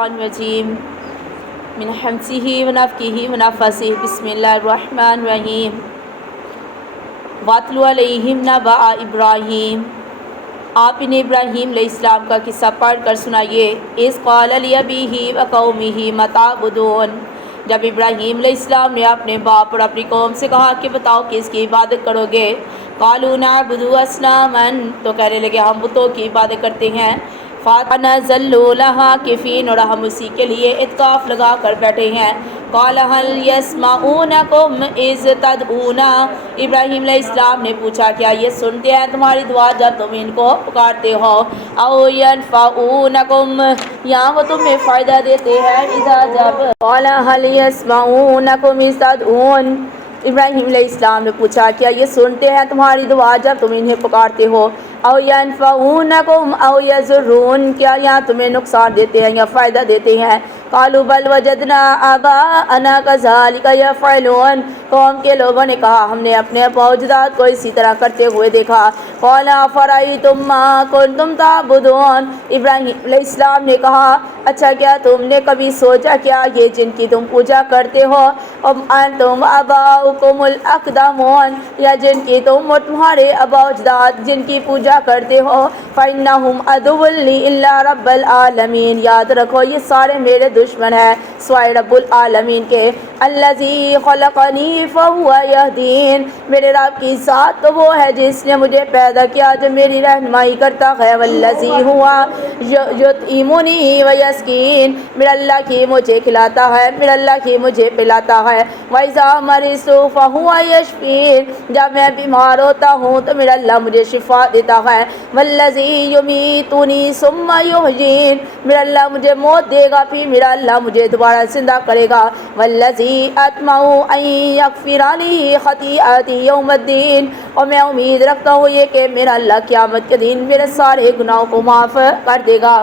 الرجیم من حمزه ونفخه ونفثه بسم اللہ الرحمن الرحیم واتلو علیہم نبأ ابراہیم، آپ انہیں ابراہیم علیہ السلام کا قصہ پڑھ کر سنائیے۔ اذ قال لأبیہ وقومہ ما تعبدون، جب ابراہیم علیہ السلام نے اپنے باپ اور اپنی قوم سے کہا کہ بتاؤ کس کی عبادت کرو گے؟ قالوا نعبد اصناما، تو کہنے لگے ہم بتوں کی عبادت کرتے ہیں۔ فَنَظَلُّوا لَهَا كِفِينَ، اور ہم اسی کے لیے اعتکاف لگا کر بیٹھے ہیں۔ قَالَ هَلْ يَسْمَعُونَكُمْ إِذْ تَدْعُونَ، ابراہیم علیہ السلام نے پوچھا کیا یہ سنتے ہیں تمہاری دعا جب تم ان کو پکارتے ہو؟ أَوْ يَنْفَعُونَكُمْ، یا وہ تمہیں فائدہ دیتے ہیں اذا جب۔ قَالَ هَلْ يَسْمَعُونَكُمْ إِذْ تَدْعُونَ، ابراہیم علیہ السلام نے پوچھا کیا یہ سنتے ہیں تمہاری دعا جب تم انہیں پکارتے ہو؟ او ینفعونکم او یضرون، کیا یہاں تمہیں نقصان دیتے ہیں یا فائدہ دیتے ہیں؟ قالوا بل وجدنا آباءنا كذلك يفعلون، قوم کے لوگوں نے کہا ہم نے اپنے آباء و اجداد کو اسی طرح کرتے ہوئے دیکھا۔ قال افرأيتم ما كنتم تعبدون، ابراہیم علیہ السلام نے کہا اچھا کیا تم نے کبھی سوچا کیا یہ جن کی تم پوجا کرتے ہو؟ ام انتم آباؤکم الاقدمون، یا جن کی تم اور تمہارے آباء و اجداد جن کی پوجا کرتے ہو؟ فإنهم عدو لي إلا رب العالمین، یاد رکھو یہ سارے میرے دشمن ہیں سوائے رب العالمین کے۔ الذی خلقنی فهو یہدین، میرے رب کی ذات تو وہ ہے جس نے مجھے پیدا کیا جو میری رہنمائی کرتا ہے۔ والذی ہوا یطعمنی ویسقین، میرا اللہ کی مجھے کھلاتا ہے، میرا اللہ کی مجھے پلاتا ہے۔ وإذا مرضت فهو یشفین، جب میں بیمار ہوتا ہوں تو میرا اللہ مجھے شفا دیتا ہے۔ والذی یمیتنی ثم یحیین، میرا اللہ مجھے موت دے گا پھر میرا اللہ مجھے دوبارہ زندہ کرے گا۔ والذی اطمع ان یغفر لی خطیئتی یوم الدین، اور میں امید رکھتا ہوں یہ کہ میرا اللہ قیامت کے دن میرے سارے گناہوں کو معاف کر دے گا۔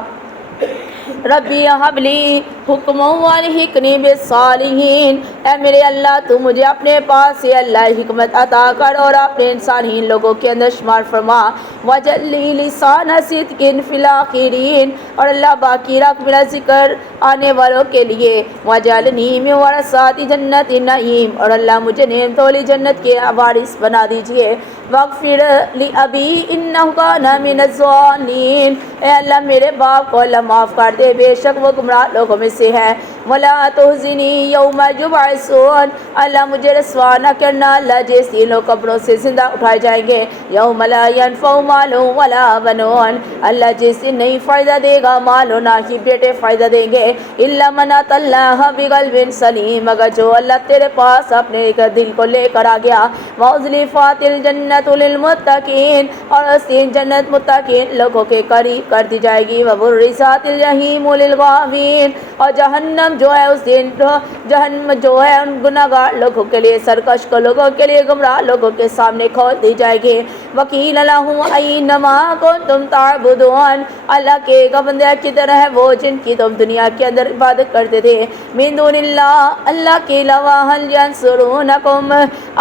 ربی ہب لی حکما والحقنی بالصالحین، اے میرے اللہ تو مجھے اپنے پاس سے اللہ حکمت عطا کر اور اپنے انسانین لوگوں کے اندر شمار فرما۔ وجعل لی لسان صدق فی الآخرین، اور اللہ باقی رکھ میرا ذکر آنے والوں کے لیے۔ وجعلنی من ورثات جنت النعیم، اور اللہ مجھے نعمت والی جنت کے وارث بنا دیجئے۔ واغفر لأبی انہ کان من الضالین، اے اللہ میرے باپ کو اللہ معاف کر دے بے شک وہ گمراہ لوگوں میں سے ہے۔ ولا تحزنی یوم یبعثون، اللہ مجھے رسوا نہ کرنا اللہ جس دن لوگ قبروں سے زندہ اٹھائے جائیں گے۔ یوم لا ینفع مال ولا بنون، اللہ جس دن نہیں فائدہ دے گا مال و نہ ہی بیٹے فائدہ دیں گے۔ الا من اتى اللہ بقلب سلیم، مگر جو اللہ تیرے پاس اپنے دل کو لے کر آ گیا۔ وازلفت الجنۃ للمتقین، اور اس دن جنت متقین لوگوں کے قریب کر دی جائے گی۔ وبرزت الجحیم للغاوین، اور جہنم جو ہے اس دن جہنم جو ہے ان گناہگار لوگوں کے لیے، سرکش کو لوگوں کے لیے، گمراہ لوگوں کے سامنے کھول دی جائے گی۔ وقیل لہم این ما کنتم تعبدون، اللہ کے بندے کدھر ہے وہ جن کی تم دنیا کے اندر عبادت کرتے تھے؟ من دون اللہ، اللہ کے علاوہ۔ هل ینصرونکم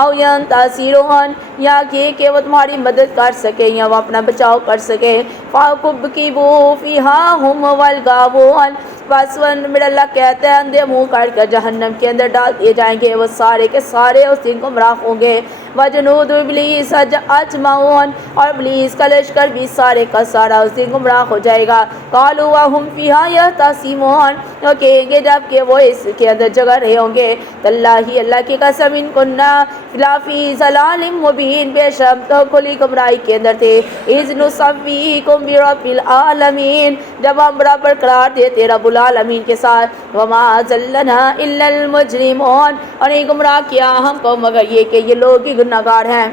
او ینتصرون، یا کہ وہ تمہاری مدد کر سکے یا وہ اپنا بچاؤ کر سکے۔ فَكُبْكِبُوا فِيهَا هُمْ وَالْغَاوُونَ، بس میرا اللہ کہتا ہے اندھے منہ کر کر جہنم کے اندر ڈال دیے جائیں گے، وہ سارے کے سارے اس دن گمراہ ہوں گے۔ وجنود ابلیس اجمعون، اور ابلیس کا لشکر بھی سارے کا سارا اس دن گمراہ ہو جائے گا۔ قالوا وهم فيها يختصمون، وہ کہیں گے جب کہ وہ اس کے اندر جگہ رہے ہوں گے۔ تاللہ، اللہ کی قسم، ان کننا فی ضلال مبین، بے شک تو کھلی گمراہی کے اندر تھے۔ اذ نسویکم برب العالمین، جب ہم برابر قرار دیتے رب العالمین کے ساتھ۔ وما ضلنا الا المجرمون، اور نہیں گمراہ کیا ہم کو مگر یہ کہ یہ لوگ ہی گناہگار ہیں۔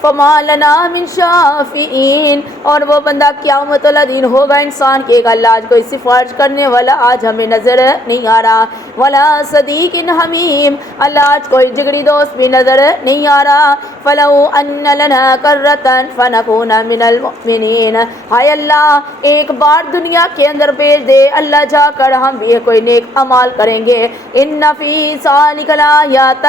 فما لنا من شافعین، اور وہ بندہ قیامت والا دن ہوگا انسان کے گا اللہ آج کوئی سفارش کرنے والا آج ہمیں نظر نہیں آ رہا۔ ولا صدیق حمیم، اللہ آج کوئی جگری دوست بھی نظر نہیں آ رہا۔ فلو ان لنا کرۃ فنکون من المؤمنین، ہائے اللہ ایک بار دنیا کے اندر بھیج دے اللہ جا کر ہم بھی کوئی نیک عمال کریں گے۔ ان فی ذلک لآیات،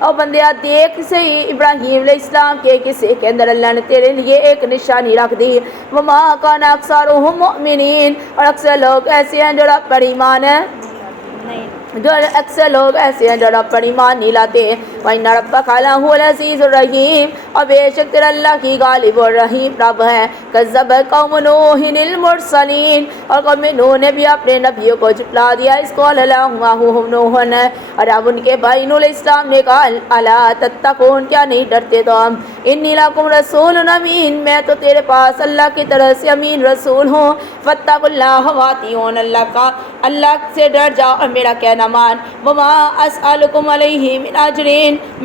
اور بندیا دیکھ صحیح ابراہیم علیہ السلام کے قصے کے اندر اللہ نے تیرے لیے ایک نشانی رکھ دی۔ وما کان اکثرهم مؤمنین، اور اکثر لوگ ایسے ہیں جو رب پر ایمان ہے، جو اکثر لوگ ایسے ہیں جو رب پر ایمان نہیں لاتے۔ وَإِنَّ رَبَّكَ لَهُوَ الْعَزِيزُ الرَّحِيمُ، اور بے شک تیرا اللہ کی غالب اور رحیم رب ہے۔ كَذَّبَتْ قَوْمُ نُوحٍ الْمُرْسَلِينَ، اور قوم نوح نے بھی اپنے نبیوں کو جھٹلا دیا۔ اذ قال لهم أخوهم نوح، اور اب ان کے بھائی نوح علیہ السلام نے کہا الا تتقون، کیا نہیں ڈرتے تم؟ انی لکم رسول امین، میں تو تیرے پاس اللہ کی طرف سے امین رسول ہوں۔ فاتقوا اللہ واتیون، اللہ سے ڈر جاؤ اور میرا کہنا مان۔ وما اسألکم علیہ من اجر،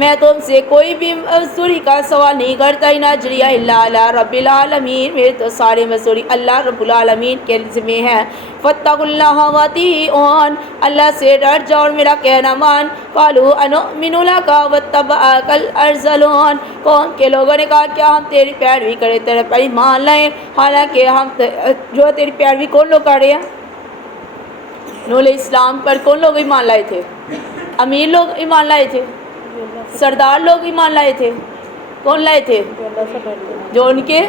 میں تم سے کوئی بھی مزدوری کا سوال نہیں کرتا۔ ان اجری الا علی رب العالمین، میرے تو سارے مزدوری اللہ رب العالمین کے ذمہ ہے۔ فاتقوا اللہ واتیون، اللہ سے ڈر جاؤ اور میرا کہنا مان۔ قالوا انؤمن لک واتبعک الارذلون، قوم کے لوگوں نے کہا کیا ہم تیری پیروی کریں، تیرے پر ایمان لائیں، حالانکہ ہم جو تیری پیروی کون لوگ کر رہے ہیں؟ نوح علیہ السلام پر کون لوگ ایمان لائے تھے؟ امیر لوگ ایمان لائے تھے، سردار لوگ ایمان لائے تھے، کون لائے تھے؟ جو ان کے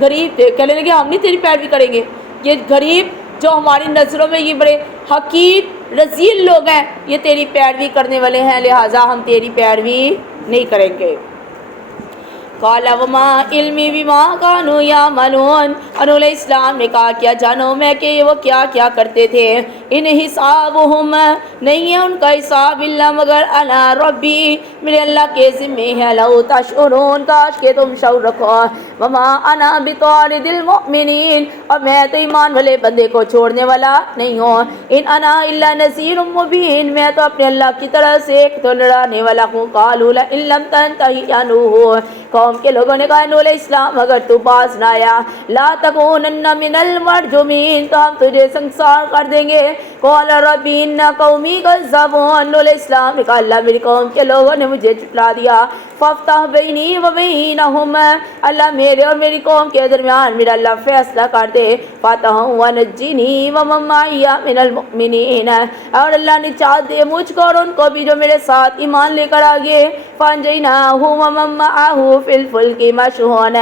غریب تھے، کہنے لگے ہم نہیں تیری پیروی کریں گے۔ یہ غریب جو ہماری نظروں میں یہ بڑے حقیر رذیل لوگ ہیں، یہ تیری پیروی کرنے والے ہیں، لہٰذا ہم تیری پیروی نہیں کریں گے۔ قال وما علمی بما كانوا يعملون، نوح علیہ السلام نے کہا کیا جانو میں کہ وہ کیا کیا کرتے تھے۔ ان حسابہم، نہیں ہے ان کا حساب الا مگر علی ربی، میرے اللہ کے ذمہ ہے۔ لو تشعرون، کاش کہ تم شعور رکھو۔ وما انا بطارد المؤمنین، اور میں تو ایمان والے بندے کو چھوڑنے والا نہیں ہوں۔ ان انا الا نذیر مبین، میں تو اپنے اللہ کی طرف سے ایک تو ڈرانے والا ہوں۔ قالوا لئن لم تنتهی یا نوح، قوم کے لوگوں نے کہا نوح علیہ السلام اگر تو باز نہ آیا لا تکونن من المرجومین، تو ہم تجھے سنسار کر دیں گے۔ قال رب ان قومی کذبون، نوح علیہ السلام نے کہا اللہ میری قوم کے لوگوں نے مجھے جھٹلا دیا۔ فافتح بینی و بینہم، اللہ میرے اور میری قوم کے درمیان میرا اللہ فیصلہ کر دے۔ فاتح ونجنی ومن معی من المؤمنین، اور اللہ نجات دے مجھ کو اور ان کو بھی جو میرے ساتھ ایمان لے کر آگے۔ فانجیناہ ومن معہ فی الفلک مشحون،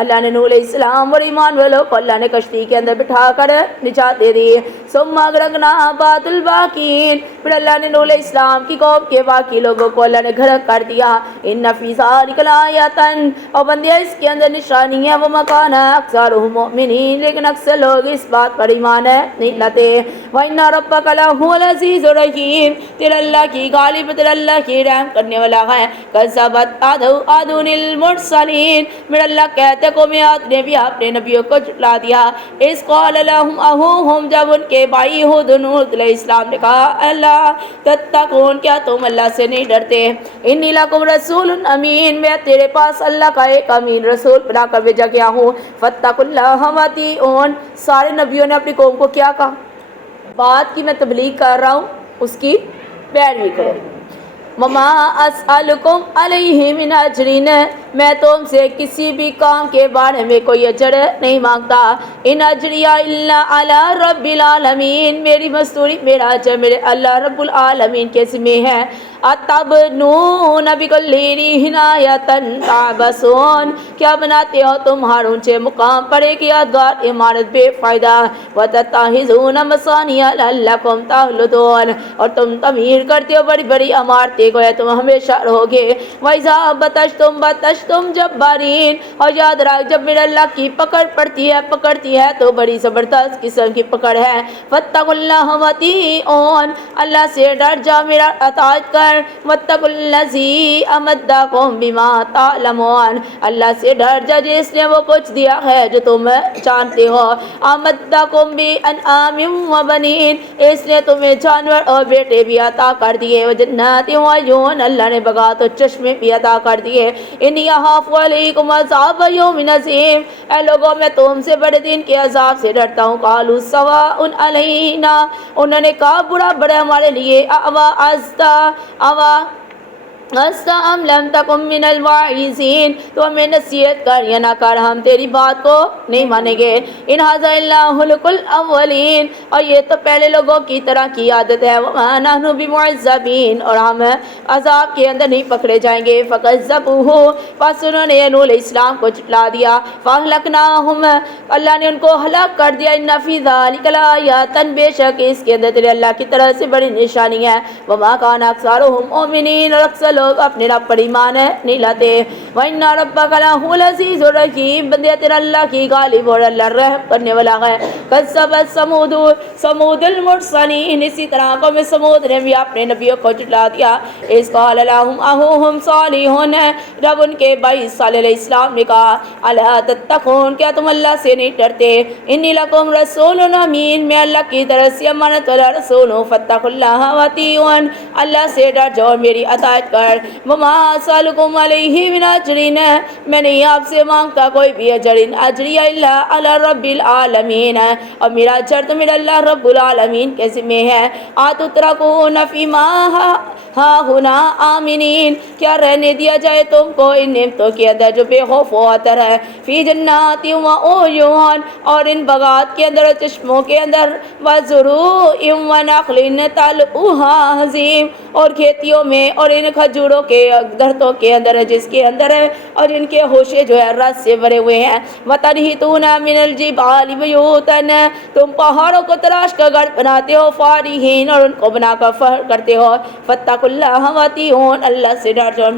اللہ نے نوح علیہ السلام اور ایمان والوں کو اللہ نے کشتی کے اندر بٹھا کر نجات دے دی۔ ثم اغرقنا بعد الباقین، پھر اللہ نے نوح علیہ السلام کی قوم کے باقی لوگوں کو اللہ نے غرق کر دیا۔ ان فی ذلک لآیات، اور بندیا اس کے اندر نشانی ہے۔ وما کان اکثرهم مؤمنین، لیکن اکثر لوگ اس بات پر ایمان نہیں لاتے۔ وان ربک لہو العزیز الرحیم، تیرا اللہ کی غالب، تیرا اللہ کی رحم کرنے والا ہے۔ کذبت عاد المرسلین، میرا اللہ کہتے قوم عاد نے بھی اپنے نبیوں کو جھٹلا دیا۔ اس قال لهم اخوهم، جب ان کے بھائی ہود نوح علیہ السلام نے کہا اللہ تتقون، کیا تم اللہ سے نہیں ڈرتے؟ انی لکم رسول امین، میں تیرے پاس اللہ کا ایک امین رسول بنا کر بھیجا گیا ہوں۔ فاتقوا اللہ واتیعون، سارے نبیوں نے اپنی قوم کو کیا کہا؟ بات کی میں تبلیغ کر رہا ہوں اس کی پیروی کرو۔ وما اسألکم علیہ من اجر، میں تم سے کسی بھی کام کے بارے میں کوئی اجر نہیں مانگتا۔ ان اجری الا علی رب العالمین، میری مزدوری میرا اجر میرے اللہ رب العالمین کے ذمہ ہے۔ اتبنون بکل ریح آیۃ تعبثون، کیا بناتے ہو تم ہر اونچے مقام پر ایک یادگار عمارت بے فائدہ۔ وتتخذون مصانع لعلکم تخلدون، اور تم تعمیر کرتے ہو بڑی بڑی عمارتیں گویا تم ہمیشہ رہو گے۔ وَإِذَا بَطَشْتُمْ بَطَشْتُمْ جَبَّارِينَ، اور یاد رکھ جب میرے اللہ کی پکڑتی ہے تو بڑی زبردست قسم کی پکڑ ہے۔ فاتقوا اللہ واتیعون، اللہ سے ڈر جاؤ میرا اطاعت کر۔ واتقوا الذی امدکم بما تعلمون، اللہ سے ڈر جا جس نے وہ کچھ دیا ہے جو تم جانتے ہو۔ امدکم بانعام وبنین، اس نے تمہیں جانور اور بیٹے بھی عطا کر دیے۔ وجنات وعیون، اللہ نے بغات اور چشمے بھی عطا کر دیے۔ انی اخاف علیکم عذاب یوم عظیم، اے لوگوں میں تم سے بڑے دن کے عذاب سے ڈرتا ہوں۔ قالوا سواء علینا، انہوں نے کہا برا بڑا ہمارے لیے، اوا ام لم تکم من الواعظین، تو ہمیں نصیحت کر یا نہ کر ہم تیری بات کو نہیں مانیں گے۔ ان ھذا الا خلق الاولین، اور یہ تو پہلے لوگوں کی طرح کی عادت ہے۔ وما نحن بمعذبین، اور ہم عذاب کے اندر نہیں پکڑے جائیں گے۔ فکذبوہ، پس انہوں نے نوح علیہ السلام کو جھٹلا دیا۔ فاہلکناہم، اللہ نے ان کو ہلاک کر دیا۔ ان فی ذلک لآیات، بے شک اس کے اندر تیرے اللہ کی طرف سے بڑی نشانی ہے۔ وما کان اکثرهم مؤمنین، اور اکثر لوگ اپنے رب پر ایمان نہیں لاتے۔ وَإِنَّ رَبَّكَ لَهُوَ الْعَزِيزُ الرَّحِيمُ، بندے تیرا اللہ کی غالب اور اللہ رحم کرنے والا ہے۔ کذبت ثمود المرسلین، اسی طرح قوم ثمود نے بھی اپنے نبیوں کو جھٹلا دیا۔ اذ قال لهم اخوهم صالح، جب ان کے بھائی صالح علیہ السلام نے کہا الا تتقون، کیا تم اللہ سے نہیں ڈرتے؟ انی لکم رسول امین، میں اللہ کی طرف سے امانت والا رسول ہوں۔ فاتقوا اللہ واطیعون، اللہ سے ڈر جاؤ میری اطاعت کر۔ وما اسألکم علیہ من اجر، میں نہیں آپ سے مانگتا کوئی بھی اجر، ان اجری الا علی رب العالمین، اور میرا اجر تو میرا اللہ رب العالمین کے ذمہ ہے۔ اتترکون فیما ہاہنا آمنین، کیا رہنے دیا جائے تم کو ان نعمتوں کے اندر جو بے خوف و خطر ہے۔ فی جنات و عیون، اور ان باغات کے اندر اور چشموں کے اندر، وزروع و نخل طلعها ہضیم، اور کھیتیوں میں اور ان کھجوروں کے درختوں کے اندر جس کے اندر ہے اور جن کے ہوشے جو ہے رس سے بھرے ہوئے ہیں۔ وتنحتون من الجبال بیوتا، تم پہاڑوں کو تراش کر گھر بناتے ہو۔ فارہین، اور ان کو بنا کر فخر کرتے ہو۔ فاتقوا اللہ واطیعون، اللہ سے ڈر جاؤ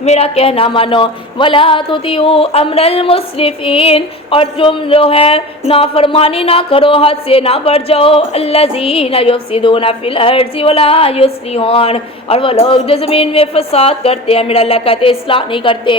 میرا کہنا مانو۔ ولا تطیعوا امر المسرفین، اور تم جو ہے نافرمانی نہ کرو، حد سے نہ بڑھ جاؤ۔ الذین یفسدون فی الارض ولا یصلحون، اور وہ لوگ جو زمین میں فساد کرتے ہیں، میرا اللہ کہتے اصلاح نہیں کرتے۔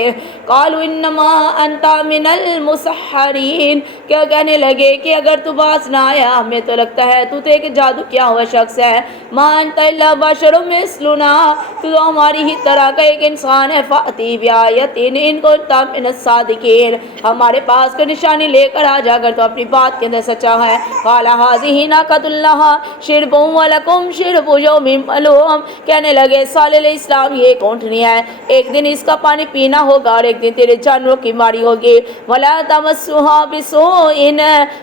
قالوا انما انت من المسحرین، کیا کہنے لگے کہ اگر تو باز نہ آیا ہمیں تو لگتا ہے تو ایک جادو کیا ہوا شخص ہے۔ ما انت الا بشر مثلنا، تو ہماری ہی طرح کا ایک انسان ہے۔ فاتی بآیۃ ان کنت من الصادقین، ہمارے پاس کوئی نشانی لے کر آ جا اگر تو اپنی بات کے اندر سچا ہے۔ قال هذه ناقۃ اللہ شرب ولکم شرب یوم معلوم، کہنے لگے صالح علیہ السلام یہ ایک اونٹنی ہے، ایک دن اس کا پانی پینا ہوگا اور ایک دن تیرے جانوروں کی ماری ہوگی۔ ولا تمسوها بسوء،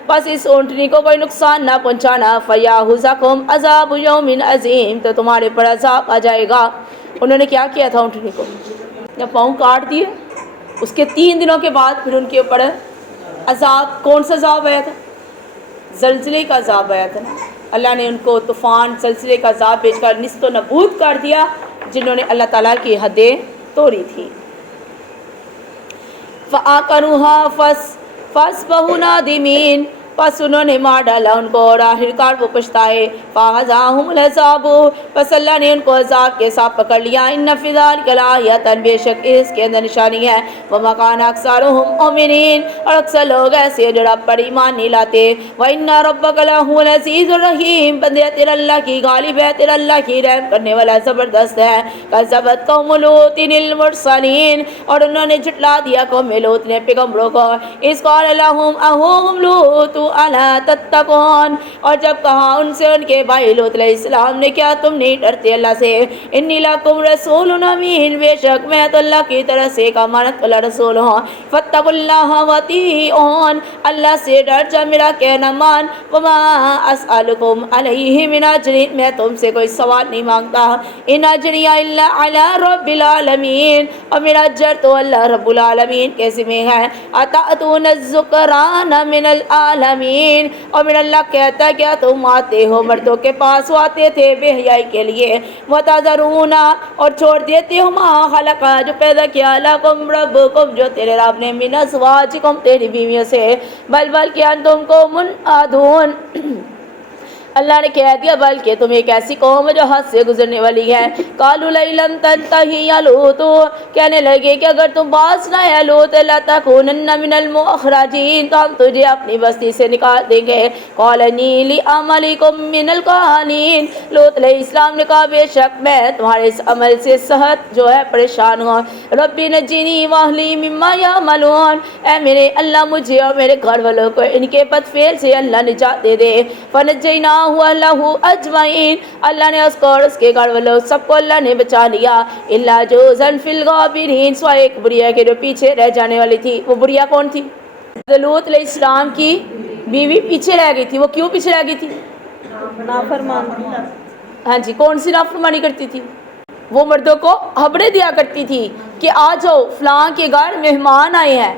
بس اس اونٹنی کو کوئی نقصان نہ پہنچانا۔ فیاخذکم عذاب یوم عظیم، تو تمہارے پر عذاب آ جائے گا۔ انہوں نے کیا کیا تھا اونٹنی کو؟ جب پاؤں کاٹ دیے، اس کے 3 دنوں کے بعد پھر ان کے اوپر عذاب، کون سا عذاب آیا تھا؟ زلزلے کا عذاب آیا تھا نا۔ اللہ نے ان کو طوفان زلزلے کا عذاب بھیج کر نیست و نابود کر دیا جنہوں نے اللہ تعالیٰ کی حدیں توڑی تھی۔ فَآقَرُوهَا فَأَصْبَحُوا نَادِمِينَ، پس انہوں نے مار ڈالا ان کو اور آخرکار وہ پچھتائے۔ فَأَخَذَهُمُ الْعَذَابُ، پس اللہ نے ان کو عذاب کے ساتھ پکڑ لیا۔ إِنَّ فِي ذَلِكَ لَآیَةً، بے شک اس کے اندر نشانی ہے۔ وَمَا كَانَ أَكْثَرُهُم مُؤْمِنِينَ، اور اکثر لوگ ایسے ہیں جو رب پر ایمان نہیں لاتے۔ وَإِنَّ رَبَّكَ لَهُوَ الْعَزِيزُ الرَّحِيمُ، بندے تیرا اللہ کی غالب ہے، تیرا اللہ کی رحم کرنے والا زبردست ہے۔ كَذَّبَتْ قَوْمُ لُوطٍ الْمُرْسَلِينَ، اور انہوں نے جھٹلا دیا قوم لوط نے پیغمبروں کو۔ إِذْ قَالَ لَهُمْ أَخُوهُمْ لُوطٌ أَلَا تَتَّقُونَ، اور جب کہا ان سے ان کے بھائی لوط علیہ السلام نے کیا تم نہیں ڈرتے اللہ سے؟ انی لکم رسول امین، بے شک میں تو اللہ کی طرف سے ایک امانت والا رسول ہوں۔ فاتقوا اللہ واطیعون، اللہ سے ڈر جا میرا کہنا مان۔ وما اسألکم علیہ من اجر، میں تم سے کوئی سوال نہیں مانگتا۔ ان اجری الا علی رب العالمین، اور میرا اجر تو اللہ رب العالمین کے ذمہ ہے۔ اتأتون الذکران من العالمین، اور میرا اللہ کہتا ہے کیا تم آتے ہو مردوں کے پاس، وہ آتے تھے بے حیائی کے لیے۔ وتذرون، اور چھوڑ دیتے ہو ما خلق، جو پیدا کیا لکم ربکم، جو تیرے رب نے من ازواجکم، تیری بیویوں سے۔ بل کیا تم کو منعدون، اللہ نے کہہ دیا بلکہ تم ایک ایسی قوم ہے جو حد سے گزرنے والی ہے۔ قالوا لئن لم تنتہی یا لوط، کہنے لگے کہ اگر تم باز نہ ہے لوط لتکونن من المخرجین، تو ہم تجھے اپنی بستی سے نکال دیں گے۔ قال انی لعملکم من القانین، لوط علیہ السلام نے کہا بے شک میں تمہارے اس عمل سے سخت جو ہے پریشان ہوں۔ رب نجنی واہلی مما یعملون، اے میرے اللہ مجھے اور میرے گھر والوں کو ان کے بد فعل سے اللہ نجات دے دے۔ فنجینا اللہ اجمعین، اللہ نے اس کو اور اس کے گھر والوں سب کو اللہ نے بچا لیا، الا جوزن فی الغابرین، سوائے ایک بڑھیا کے جو پیچھے رہ جانے والی تھی۔ وہ بڑھیا کون تھی؟ لوط علیہ السلام کی بیوی پیچھے رہ گئی تھی۔ وہ کیوں پیچھے رہ گئی تھی؟ نافرمان تھی۔ ہاں جی، کون سی نافرمانی کرتی تھی؟ وہ مردوں کو خبریں دیا کرتی تھی کہ آ جاؤ فلاں کے گھر مہمان آئے ہیں،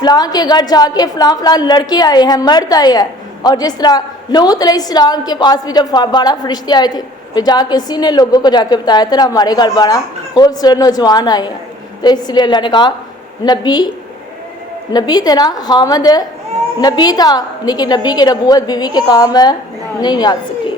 فلاں کے گھر جا کے فلاں فلاں لڑکے آئے ہیں، مرد آئے ہیں۔ اور جس طرح لوط علیہ السلام کے پاس بھی جب 12 فرشتے آئے تھے، پھر جا کے اسی نے لوگوں کو جا کے بتایا تھا ہمارے گھر 12 خوبصورت نوجوان آئے ہیں۔ تو اس لیے اللہ نے کہا نبی تھے نا، حامد نبی تھا، لیکن نبی کے نبوت بیوی کے کام نہیں آ سکی۔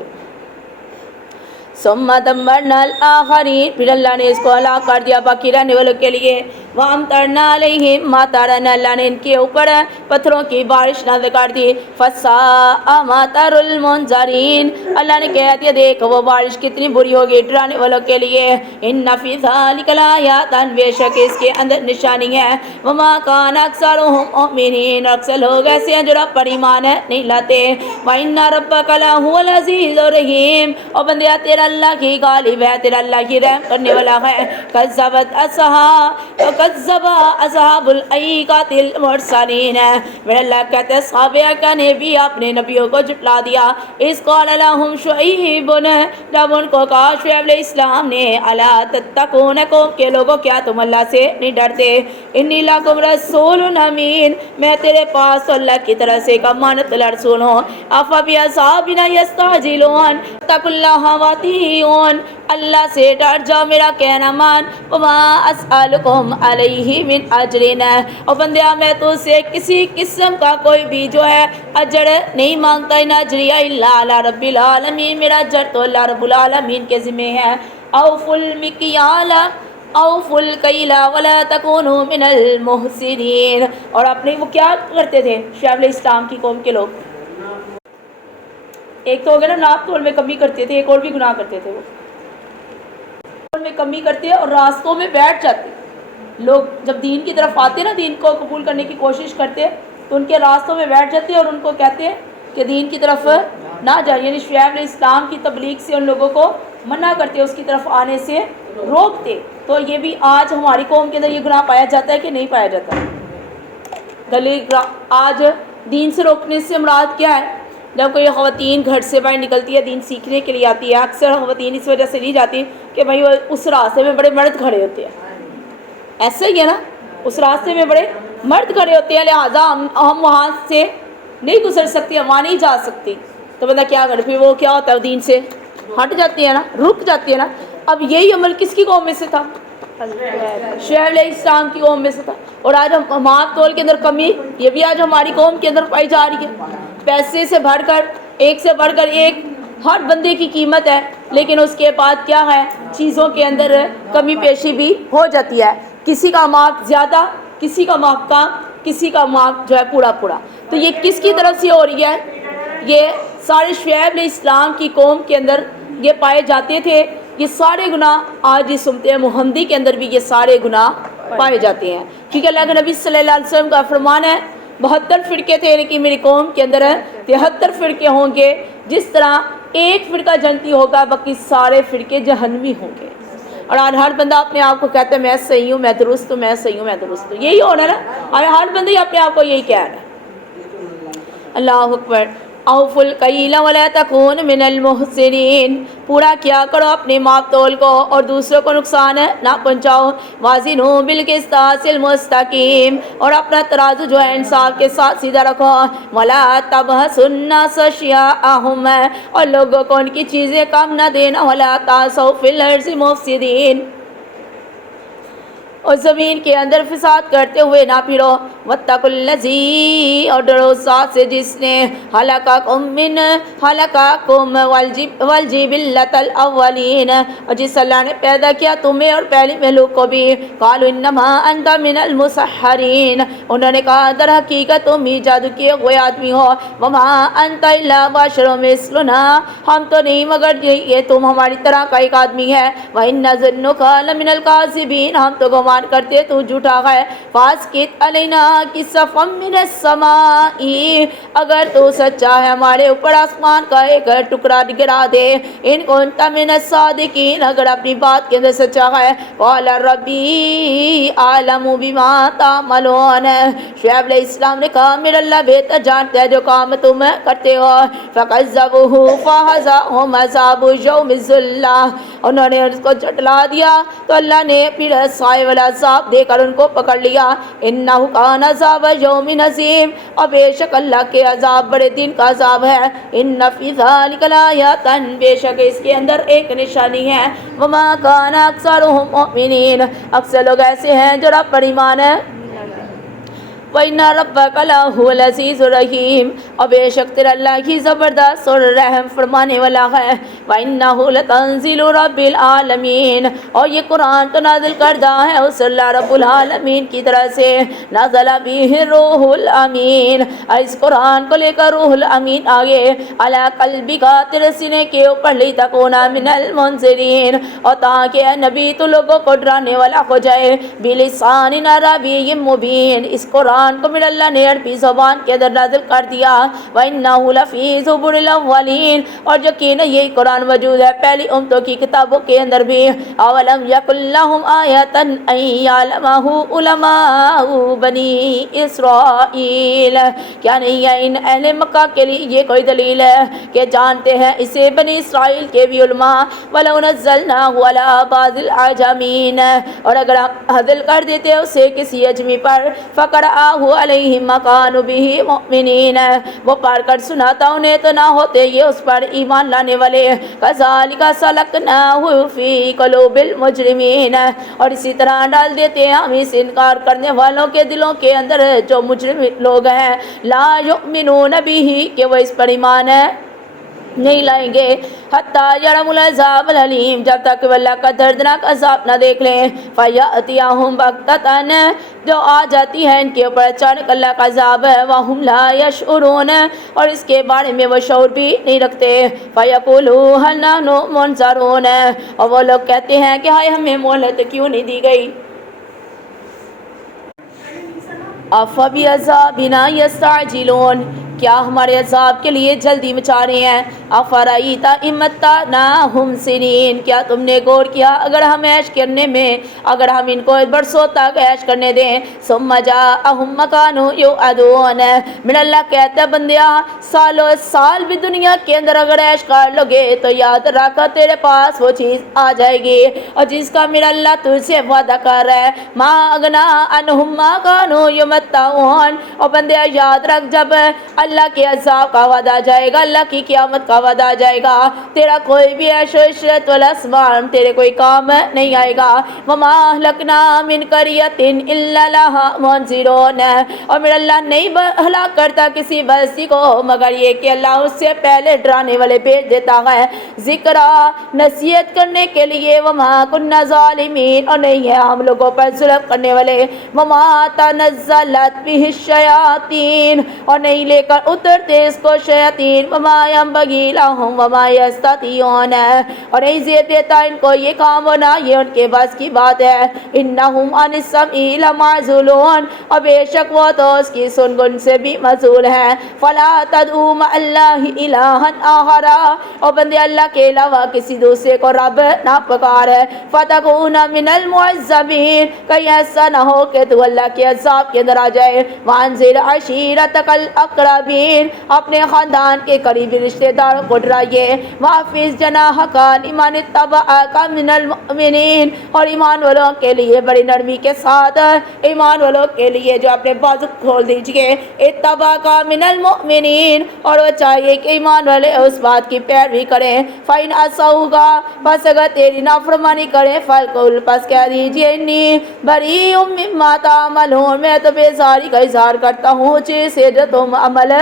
ثم دمرنا الآخرین، پھر اللہ نے اس کو ہلاک کر دیا باقی رہنے والوں کے لیے۔ وامطرنا علیہم مطرا، اللہ نے ان کے اوپر پتھروں کی بارش نازل کر دی۔ فساء مطر المنذرین، اللہ نے کہہ دیا دیکھ وہ بارش کتنی بری ہوگی ڈرانے والوں کے لیے۔ ان فی ذلک لآیات، بے شک اس کے اندر نشانی ہے۔ وما کان اکثرهم مؤمنین، اکثر لوگ ایسے ہیں جو رب پر ایمان نہیں لاتے۔ وان ربک لہو العزیز الرحیم، اور بندیا تیرا اللہ کی غالب ہے، تیرا اللہ کی رحم کرنے والا ہے۔ کذبت اصحاب الایکۃ المرسلین، میرا اللہ کہتے ہیں صحابہ نے بھی اپنے نبیوں کو جھٹلا دیا۔ اذ قال لهم شعیب، جب ان کو کہا شعیب علیہ السلام نے، الا تتقون، کہ لوگوں کیا تم اللہ سے نہیں ڈرتے؟ انی لکم رسول امین، میں تیرے پاس اللہ کی طرف سے ایک امانت رسول ہوں۔ افبعذابنا یستعجلون، اتقوا اللہ واطیعون، اللہ سے ڈر جاؤ میرا کہنا مان۔ وما اسألکم علیہ من اجر، اور بندیا میں تو سے کسی قسم کا کوئی بھی جو ہے اجر نہیں مانگتا، ان اجریہ الا علی رب العالمین، میرا اجر تو اللہ رب العالمین کے ذمہ ہے۔ اوفوا المکیال اوفوا الکیل ولا تکونوا من المحسنین، اور اپنے وہ کیا کرتے تھے شعیب علیہ السلام کی قوم کے لوگ؟ ایک تو ہو گیا نا ناپ تول میں کمی کرتے تھے، ایک اور بھی گناہ کرتے تھے، وہ میں کمی کرتے اور راستوں میں بیٹھ جاتے۔ لوگ جب دین کی طرف آتے نا، دین کو قبول کرنے کی کوشش کرتے تو ان کے راستوں میں بیٹھ جاتے اور ان کو کہتے کہ دین کی طرف نہ جائے، یعنی شعیب علیہ السلام کی تبلیغ سے ان لوگوں کو منع کرتے، اس کی طرف آنے سے روکتے۔ تو یہ بھی آج ہماری قوم کے اندر یہ گناہ پایا جاتا ہے کہ نہیں پایا جاتا؟ آج دین سے روکنے سے مراد کیا ہے؟ جب کوئی خواتین گھر سے باہر نکلتی ہے دین سیکھنے کے لیے آتی ہے، اکثر خواتین اس وجہ سے نہیں جاتی کہ بھائی وہ اس راستے میں بڑے مرد کھڑے ہوتے ہیں، ایسا ہی ہے نا، اس راستے میں بڑے مرد کھڑے ہوتے ہیں، لہٰذا ہم وہاں سے نہیں گزر سکتے، وہاں نہیں جا سکتی۔ تو بندہ کیا کرے؟ پھر وہ کیا ہوتا ہے، دین سے ہٹ جاتی ہے نا، رک جاتی ہے نا۔ اب یہی عمل کس کی قوم میں سے تھا؟ شعیب علیہ السلام کی قوم میں سے تھا۔ اور آج ہم ماپ تول کے اندر کمی، یہ بھی آج ہماری قوم کے اندر پائی جا رہی ہے۔ پیسے سے بڑھ کر ایک سے بڑھ کر ایک ہر بندے کی قیمت ہے، لیکن اس کے بعد کیا ہے، چیزوں کے اندر کمی پیشی بھی ہو جاتی ہے، کسی کا مارک زیادہ، کسی کا مارک کم، کسی کا مارک جو ہے پورا پورا۔ تو یہ کس کی طرف سے ہو رہی ہے؟ یہ سارے شعیب علیہ السلام کی قوم کے اندر یہ پائے جاتے تھے۔ یہ سارے گناہ آج اس امت محمدی کے اندر بھی یہ سارے گناہ پائے جاتے ہیں، کیونکہ اللہ کے نبی صلی اللہ علیہ وسلم کا فرمان ہے 72 فرقے تھے، لیکن میری قوم کے اندر 73 فرقے ہوں گے، جس طرح ایک فرقہ جنتی ہوگا باقی سارے فرقے جہنمی ہوں گے۔ اور آج ہر بندہ اپنے آپ کو کہتا ہے میں صحیح ہوں، میں درست ہوں، میں صحیح ہوں، میں درست ہوں، یہی ہو رہا ہے نا، اور ہر بندہ ہی اپنے آپ کو یہی کہہ رہا ہے۔ اللہ اکبر۔ اوفوا الکیل ولا تکونوا من المحسنین، پورا کیا کرو اپنے ماپ تول کو اور دوسروں کو نقصان نہ پہنچاؤ۔ وازنوا بالقسطاس المستقیم، اور اپنا ترازو جو ہے انصاف کے ساتھ سیدھا رکھو۔ ولا تبخسوا الناس اشیاءهم، اور لوگوں کو ان کی چیزیں کم نہ دینا۔ ولا تعثوا فی الارض مفسدین، اور زمین کے اندر فساد کرتے ہوئے نہ پھرو۔ واتقوا الذی، اور ڈرو ذات سے جس نے خلقکم والجبلۃ الاولین، اور جس اللہ نے پیدا کیا تمہیں اور پہلی مخلوق کو بھی۔ قالوا انما انت من المسحرین، انہوں نے کہا در حقیقت تم ہی جادو کیے ہوئے آدمی ہو۔ وما انت الا بشر مثلنا، ہم تو نہیں مگر یہ تم ہماری طرح کا ایک آدمی ہے۔ وان نظنک لمن الکاذبین، ہم تو گمان بیان کرتے تو جھوٹا ہے فاسکت علینا کسفم من السماء اگر تو سچا ہے ہمارے اوپر آسمان کا ایک ٹکڑا گرا دے ان کنت من الصادقین اگر اپنی بات کے اندر سچا ہے قال ربی اعلم بما تعملون شعیب علیہ السلام نے کہا میرا اللہ بہتر جانتا ہے جو کام تم کرتے ہو فکذبوہ فاخذہم عذاب یوم الذلہ انہوں نے اس کو جھٹلا دیا تو اللہ نے پھر سائے والا عذاب دے کر ان کو پکڑ لیا انہ کان عذاب یوم عظیم اور بے شک اللہ کے عذاب بڑے دن کا عذاب ہے ان فی ذلک لآیات بے شک اس کے اندر ایک نشانی ہے وما کان اکثرهم مؤمنین اکثر لوگ ایسے ہیں جو رب پر ایمان ہے وَإِنَّ رَبَّكَ لَهُوَ الْعَزِيزُ الرَّحِيمُ اور بے شک تیرا اللہ ہی زبردست اور رحم فرمانے والا ہے وَإِنَّهُ لَتَنزِيلُ رَبِّ الْعَالَمِينَ اور یہ قرآن تو نازل کردہ ہے اس اللہ رب العالمین کی طرح سے نزل بِهِ الرُّوحُ الْأَمِينُ اس قرآن کو لے کر روح الامین آگے عَلَى قَلْبِكَ تیرے سینے کے اوپر لِتَكُونَ مِنَ الْمُنذِرِينَ اور تاکہ اے نبی تو لوگوں کو ڈرانے والا ہو جائے بِلِسَانٍ عَرَبِيٍّ مُبِينٍ اس قرآن کو میرے اللہ نے عربی زبان کے اندر نازل کر دیا وَإِنَّهُ لَفِي زُبُرِ الْأَوَّلِينَ اور یقینا یہی قرآن موجود ہے پہلی امتوں کی کتابوں کے اندر بھی اولم یکن لہم آیۃ ان یعلمہ علماء بنی اسرائیل کیا نہیں ہے ان اہل مکہ کے لیے یہ کوئی دلیل ہے کہ جانتے ہیں اسے بنی اسرائیل کے بھی علماء وَلَوْ نَزَّلْنَاهُ عَلَى بَعْضِ الْأَعْجَمِينَ اور اگر آپ حاصل کر دیتے اسے کسی اجمی پر فقرآہ علیہم مکان بہ مؤمنین وہ پڑھ کر سناتا انہیں تو نہ ہوتے یہ اس پر ایمان لانے والے کذالک سلکناہ فی قلوب المجرمین اور اسی طرح ڈال دیتے ہیں ہم اس انکار کرنے والوں کے دلوں کے اندر جو مجرم لوگ ہیں لا یؤمنون بہ کہ وہ اس پر ایمان ہے نہیں لائیں گے حتیٰ یرم العذاب العلیم جب تک وہ اللہ کا دردناک عذاب نہ دیکھ لیں فیأتیہم بغتۃ جو آ جاتی ہے ان کے اوپر اچانک اللہ کا عذاب ہے وہم لا یشعرون اور اس کے بارے میں وہ شعور بھی نہیں رکھتے فیقولوا هل نحن منظرون اور وہ لوگ کہتے ہیں کہ ہائے ہمیں مہلت کیوں نہیں دی گئی افبعذابنا یستعجلون کیا ہمارے عذاب کے لیے جلدی مچا رہے ہیں افرأیت ان متعناہم سنین کیا تم نے غور کیا اگر ہم عیش کرنے میں اگر ہم ان کو برسوں تک عیش کرنے دیں ثم جاءہم ما کانوا یوعدون میرا اللہ کہتا ہے بندیا سالوں سال بھی دنیا کے اندر اگر عیش کر لوگے تو یاد رکھ تیرے پاس وہ چیز آ جائے گی اور جس کا میرا اللہ تجھ سے وعدہ کر رہا ہے ما اغنا عنہم ما کانوا یمتعون اور بندیا یاد رکھ جب اللہ کے عذاب کا وعدہ آ جائے گا اللہ کی قیامت کا وعدہ آ جائے گا تیرا کوئی بھی عیش و عشرت والا سامان تیرے کوئی کام نہیں آئے گا وما اہلکنا من قریۃ الا لها منذرون اور میرا اللہ نہیں ہلاک کرتا کسی بستی کو مگر یہ کہ اللہ اس سے پہلے ڈرانے والے بھیج دیتا ہے ذکر نصیحت کرنے کے لیے وما كنا ظالمین اور نہیں ہے ہم لوگوں پر ظلم کرنے والے وما تنزلت به الشیاطین اور نہیں لے کر اترتے اس کو شیاطین وما ينبغي لهم وما يستطيعون اور نہیں زیر دیتا ان کو یہ کام ہونا یہ ان کے بس کی بات ہے انہم عن السمع لمعزولون اور بے شک وہ تو اس کی سنگن سے بھی معزول ہے فلا تدعوا مع اللہ الہا آخر اور بندے اللہ کے علاوہ کسی دوسرے کو رب نہ پکار فتکون من المعذبین کہیں ایسا نہ ہو کہ تو اللہ کے عذاب کے اندر آ جائے وانذر عشیرتک الاقربین اپنے خاندان کے قریبی رشتہ داروں کو ڈرائیے واحفظ جناحک لمن اتبعک من المؤمنین اور ایمان والوں کے لیے بڑی نرمی کے ساتھ ایمان والوں کے لیے جو اپنے بازو کھول دیجئے اتبعک من المؤمنین اور وہ چاہیے کہ ایمان والے اس بات کی پیروی کریں فَإِنْ عَصَوْكَ پس اگر تیری نافرمانی کریں فَلْقُلْ پس کہہ دیجئے انی بَرِیٌّ مِّمَّا تَعْمَلُونَ میں تو بیزاری کا اظہار کرتا ہوں چیز سے جو تم عمل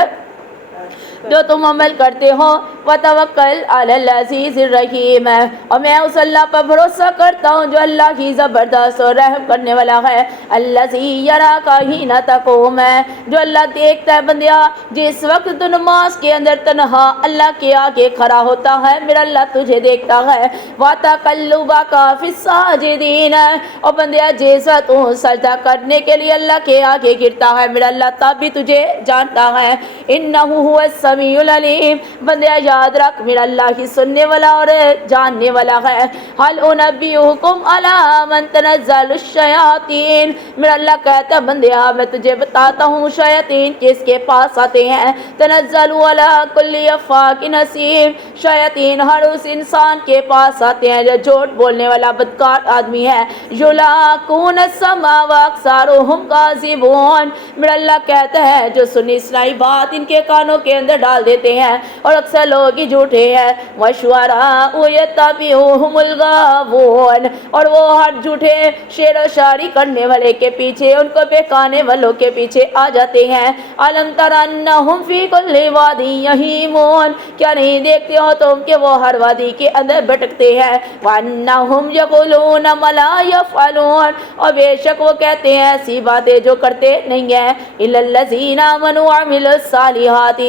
جو تم عمل کرتے ہو وتوکل علی العزیز الرحیم، اور میں اس اللہ پر بھروسہ کرتا ہوں جو اللہ کی زبردست اور رحم کرنے والا ہے، الذی یراک حین تقوم، جو اللہ دیکھتا ہے بندیا جس وقت تو نماز کے اندر تنہا اللہ کے آگے کھڑا ہوتا ہے، میرا اللہ تجھے دیکھتا ہے، وتقلبک فی الساجدین، اور بندیا جیسا تو سجدہ کرنے کے لیے اللہ کے آگے گرتا ہے، میرا اللہ تب بھی تجھے جانتا ہے، انہ هو السمیع العلیم، بندیا یاد رکھ میرا اللہ ہی سننے والا اور جاننے والا ہے، هل انبئکم علی من تنزل الشیاطین، میرا اللہ کہتا ہے بندیا میں تجھے بتاتا ہوں شیاطین کس کے پاس آتے ہیں، تنزل علی کل افاک نسیم، شیاطین ہر اس انسان کے پاس آتے ہیں جو جھوٹ بولنے والا بدکار آدمی ہے، یلاقون السمع واکثرهم کاذبون، میرا اللہ کہتا ہے جو سنی سنائی بات ان کے کانوں کے اندر ڈال دیتے ہیں اور اکثر لوگ ہی جھوٹے ہیں، وشعراء یتبعوہم الغاوون، اور وہ ہر جھوٹے شعر و شاعری کرنے والے کے پیچھے ان کو بہکانے والوں کے پیچھے آ جاتے ہیں، الم تر انہم فی کل وادی یہیمون، کیا نہیں دیکھتے ہو تم کہ وہ ہر وادی کے اندر بھٹکتے ہیں، وانہم یقولون ما لا یفعلون، اور بے شک وہ کہتے ہیں ایسی باتیں جو کرتے نہیں ہیں، الا الذین آمنوا وعملوا الصالحات،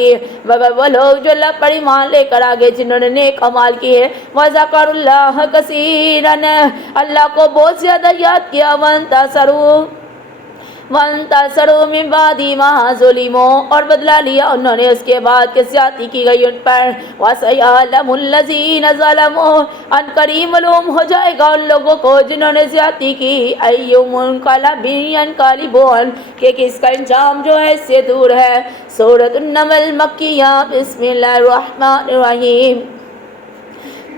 مگر وہ لوگ جو اللہ پر ایمان لے کر آگے جنہوں نے نیک اعمال کیے، وذکروا اللہ کثیرا، اللہ کو بہت زیادہ یاد کیا، وانتصروا من بعد ما ظلموا، اور بدلہ لیا انہوں نے اس کے بعد کہ زیادتی کی گئی ان پر، وسيعلم الذين ظلموا، ان قریب معلوم ہو جائے گا ان لوگوں کو جنہوں نے زیادتی کی، ایہم منقلب ینقلبون، کہ کس کا انجام جو ہے اس سے دور ہے، سورۃ النمل مکیہ، بسم اللہ الرحمن الرحیم،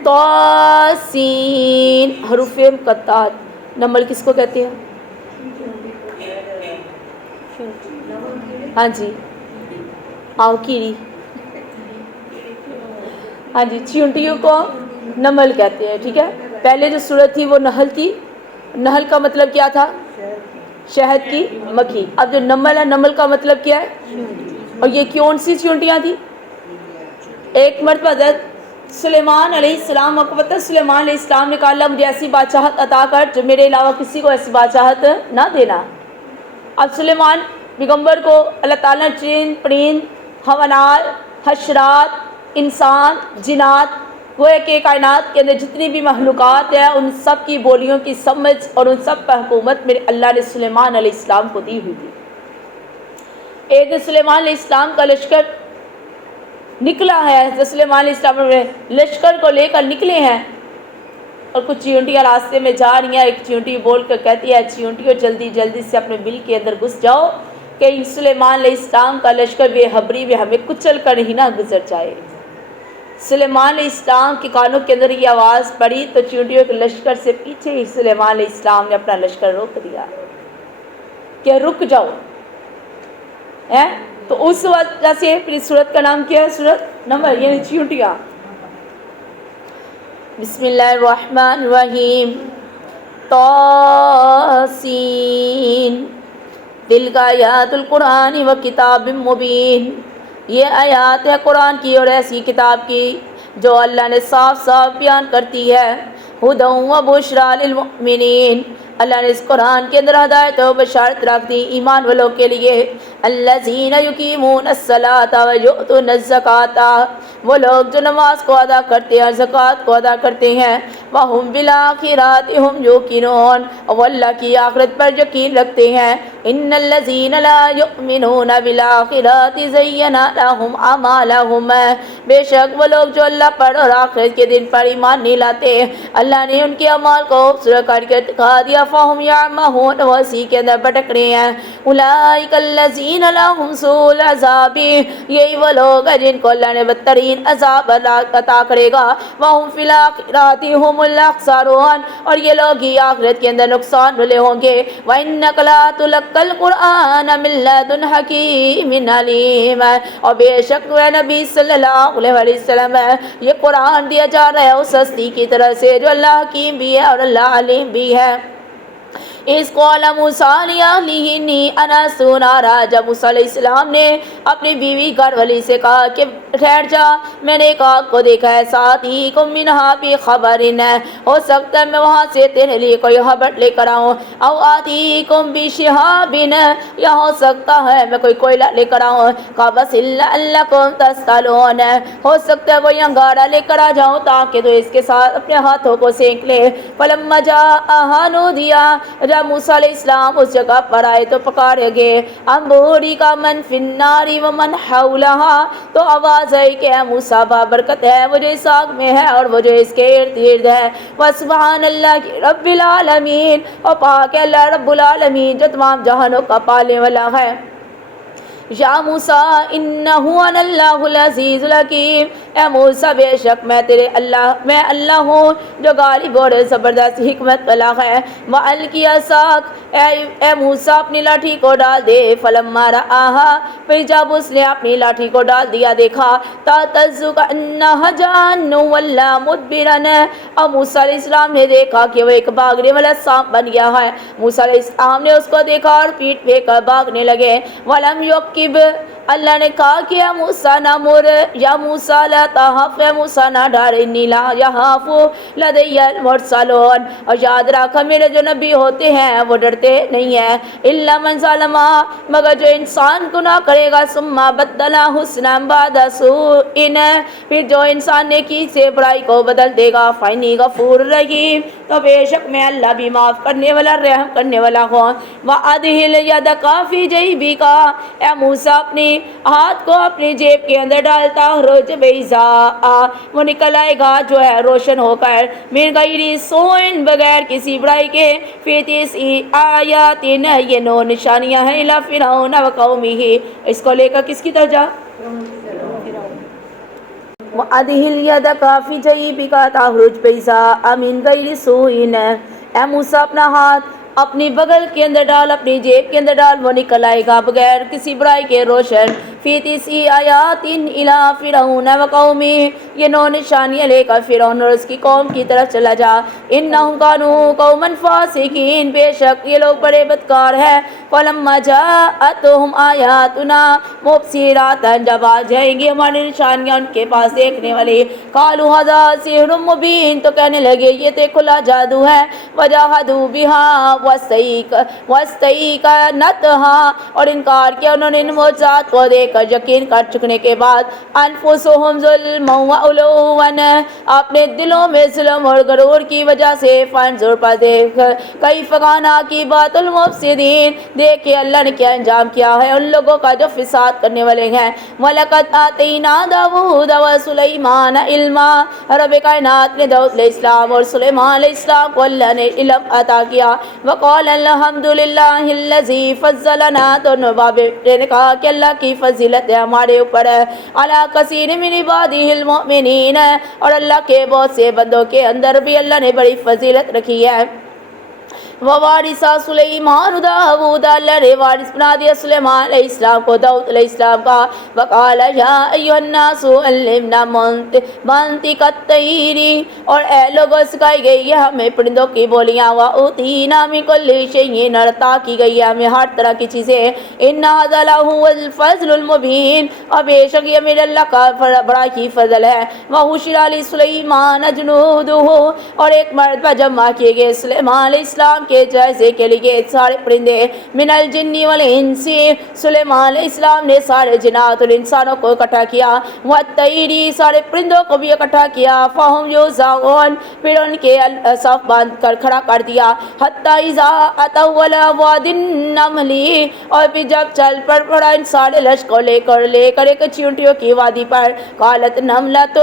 طاسین، حروف مقطعات، نمل کس کو کہتے ہیں؟ ہاں جی آؤ کیڑی، ہاں جی چیونٹیوں کو نمل کہتے ہیں، ٹھیک ہے، پہلے جو صورت تھی وہ نحل تھی، نحل کا مطلب کیا تھا؟ شہد کی مکھی، اب جو نمل ہے نمل کا مطلب کیا ہے؟ اور یہ کون سی چیونٹیاں تھی؟ ایک مرتبہ حضرت سلیمان علیہ السلام، آپ کو پتہ ہے سلیمان علیہ السلام نے کہا اللہ مجھے ایسی بادشاہت عطا کر جو میرے علاوہ کسی کو ایسی بادشاہت نہ دینا، اب سلیمان پیغمبر کو اللہ تعالیٰ نے چرند پرند حیوانات حشرات انسان جنات گویا کہ کائنات کے اندر جتنی بھی مخلوقات ہیں ان سب کی بولیوں کی سمجھ اور ان سب پر حکومت میرے اللہ نے سلیمان علیہ السلام کو دی ہوئی تھی۔ ایک دن سلیمان علیہ السلام کا لشکر نکلا ہے، حضرت سلیمان علیہ السلام نے لشکر کو لے کر نکلے ہیں اور کچھ چیونٹیاں راستے میں جا رہی ہیں، ایک چیونٹی بول کر کہتی ہے چیونٹیوں جلدی جلدی سے اپنے بل کے اندر گھس جاؤ کہ سلیمان علیہ السلام کا لشکر بے خبری میں ہمیں کچل کر ہی نہ گزر جائے۔ سلیمان علیہ السلام کے کانوں کے اندر یہ آواز پڑی تو چیونٹیوں کے لشکر سے پیچھے ہی سلیمان علیہ السلام نے اپنا لشکر روک دیا کہ رک جاؤ، تو اس وجہ سے پھر سورت کا نام کیا ہے؟ سورت نمل، یعنی چیونٹیاں۔ بسم اللہ الرحمن الرحیم، طاسین، تلک آیات القرآن و کتاب مبین، یہ آیات ہے قرآن کی اور ایسی کتاب کی جو اللہ نے صاف صاف بیان کرتی ہے، ہدی و بشریٰ للمؤمنین، اللہ نے اس قرآن کے اندر ہدایت و بشارت رکھ دی ایمان والوں کے لیے، الذین یقیمون الصلاۃ و یؤتون الزکاۃ، وہ لوگ جو نماز کو ادا کرتے ہیں زکوٰۃ کو ادا کرتے ہیں، وہم بالآخرۃ ہم یوقنون، اور وہ اللہ کی آخرت پر یقین رکھتے ہیں، ان الذین لا یؤمنون بالآخرۃ زین لہم اعمالہم، بے شک وہ لوگ جو اللہ پر اور آخرت کے دن پر ایمان نہیں لاتے اللہ نے ان کے اعمال کو خوبصورت کر کے دکھا دیا، فہم یعمہون، وہ اسی کے اندر بھٹک رہے ہیں، اولئک الذین لہم سوء العذاب، یہی وہ لوگ ہیں جن کو اللہ نے بدترین عذاب عطا کرے گا، وہم فی الآخرۃ ہم الاخسرون، اور یہ لوگ ہی آخرت کے اندر نقصان والے ہوں گے، وانک لا تلقی القرآن من لدن حکیم علیم، اور بے شک وہ نبی صلی اللہ علیہ وسلم ہے یہ قرآن دیا جا رہا ہے اس ہستی کی طرح سے جو اللہ حکیم بھی ہے اور اللہ علیم بھی ہے، اس قول موسیٰ لأہلہ انی آنست نارا، جب موسیٰ علیہ السلام نے اپنی بیوی گھر والی سے کہا کہ ٹھہر جا، میں نے ایک آگ کو دیکھا ہے، ساتیکم منہا بخبر، ہو سکتا ہے میں وہاں سے تیرے لیے کوئی خبر لے کر آؤں، او آتیکم بشہاب، یا ہو سکتا ہے میں کوئی کوئلہ لے کر آؤں، قبس لعلکم تصطلون، ہو سکتا ہے کوئی انگارہ لے کر آ جاؤں تاکہ تو اس کے ساتھ اپنے ہاتھوں کو سینک لے۔ فلما جاءہا نودیا، جب موسیٰ علیہ السلام اس جگہ پر آئے تو پکارے گئے، ام بورک من فی النار ومن حولہا، تو آواز آئی کہ اے موسیٰ بابرکت ہے وہ جو اس آگ میں ہے اور وہ جو اس کے ارد گرد ہے، وسبحان اللہ رب العالمین، اور پاک ہے اللہ رب العالمین جو تمام جہانوں کا پالنے والا ہے۔ یا موسیٰ انہو انا اللہ العزیز الحکیم، اے موسیٰ بے شک میں اللہ ہوں جو غالب اور زبردست حکمت والا ہے۔ وَأَلْقِ عَصَاكَ، اے موسیٰ اپنی لاٹھی کو ڈال دے۔ فَلَمَّا رَآهَا، پھر جب اس نے اپنی لاٹھی کو ڈال دیا دیکھا، تَهْتَزُّ كَأَنَّهَا جَانٌّ وَلَّا مُدْبِرًا، اور موسیٰ علیہ السلام نے دیکھا کہ وہ ایک بھاگنے والا سانپ بن گیا ہے۔ موسیٰ علیہ السلام نے اس کو دیکھا اور پیٹ پھیر کر بھاگنے لگے۔ وَلَمْ يُعْقِبْ، اللہ نے کہا کہ یا موسیٰ نہ مر، یا موسیٰ لا تخف، یا موسیٰ نہ ڈر، انی لا یخاف لدی المرسلون، اور یاد رکھ میرے جو نبی ہوتے ہیں وہ ڈرتے نہیں ہیں، الا من ظلم، مگر جو انسان گناہ کرے گا، ثم بدل حسنا بعد سوء، پھر جو انسان نیکی سے برائی کو بدل دے گا، فانی غفور رحیم، تو بے شک میں اللہ بھی معاف کرنے والا رحم کرنے والا ہوں۔ وَأَدْخِلْ يَدَكَ فِي جَيْبِكَ، اے موسیٰ اپنی ہاتھ کو اپنی جیب کے اندر ڈالتا، خرج بیضاء، وہ نکل آئے گا جو ہے روشن ہو کر، من غیر سوء، بغیر کسی برائی کے، فی تسع آیات، یہ 9 نشانیاں ہیں، الی فرعون وقومہ، اس کو لے کر کس کی طرف جا؟ وَأَدْخِلْ يَدَكَ فِي جَيْبِكَ تَخْرُجْ بَيْضَاءَ مِنْ غَيْرِ سُوءٍ، اے موسیٰ اپنا ہاتھ اپنی بغل کے اندر ڈال، اپنی جیب کے اندر ڈال، وہ نکل آئے گا بغیر کسی برائی کے روشن، فی تسع آیات الی فرعون وقومہ، یہ 9 نشانیاں لے کر فرعون اور اس کی قوم کی طرف چلا جا، انہم کانوا قوما فاسقین، بے شک یہ لوگ بڑے بدکار ہیں، فلما جاءتہم آیاتنا مبصرات، جب آ جائیں گی ہماری نشانیاں ان کے پاس دیکھنے والی، قالوا ھذا سحر مبین، تو کہنے لگے یہ تو کھلا جادو ہے، وجاہدوا بہا واستیقنتھا، اور انکار کیا انہوں نے ان معجزات کو دیکھ کر یقین کر چکنے کے بعد، انفسہم ظلما وعلوا، اپنے دلوں میں ظلم اور غرور کی وجہ سے، فانظر پر دیکھ، کیف کان عاقبۃ المفسدین، دیکھے اللہ نے کیا انجام کیا ہے ان لوگوں کا جو فساد کرنے والے ہیں۔ وَلَقَدْ آتَيْنَا دَاوُودَ وَسُلَيْمَانَ عِلْمًا، رب کائنات نے داؤد علیہ السلام اور سلیمان علیہ السلام کو اللہ نے علم عطا کیا۔ وقال الحمد للہ الذی فضلنا، دونوں بابے نے کہا کہ اللہ کی فضیلت ہے ہمارے اوپر ہے، علی کثیر من عبادہ المؤمنین، اور اللہ کے بہت سے بندوں کے اندر بھی اللہ نے بڑی فضیلت رکھی ہے۔ ووارث سلیمان داود، اللہ نے وارث بنا دیا سلیمان علیہ السلام کو داؤد علیہ السلام کا۔ وقال یا ایھا الناس علمنا منطق الطیر، اور اے لوگوں سکھائی گئی ہے ہمیں پرندوں کی بولیاں، واوتینا من کل شیء، عطا کی گئی ہے ہمیں ہر طرح کی چیزیں، ان ھذا لہو الفضل المبین، اور بے شک یہ میرے اللہ کا بڑا ہی فضل ہے۔ وحشر لسلیمان جنودہ، اور ایک مرتبہ جمع کیے گئے سلیمان علیہ السلام کے جائزے کے لیے سارے پرندے، من الجن والانس، سلیمان علیہ السلام نے سارے جنات اور انسانوں کو اکٹھا کیا، والطیر، سارے پرندوں کو بھی اکٹھا کیا، فہم یوزعون، پھر ان کے صف باندھ کر کھڑا کر دیا، حتی اذا اتوا علی واد النمل، اور پھر جب چل پڑا ان سارے لشکر کو لے کر ایک چیونٹیوں کی وادی پر، قالت نملۃ،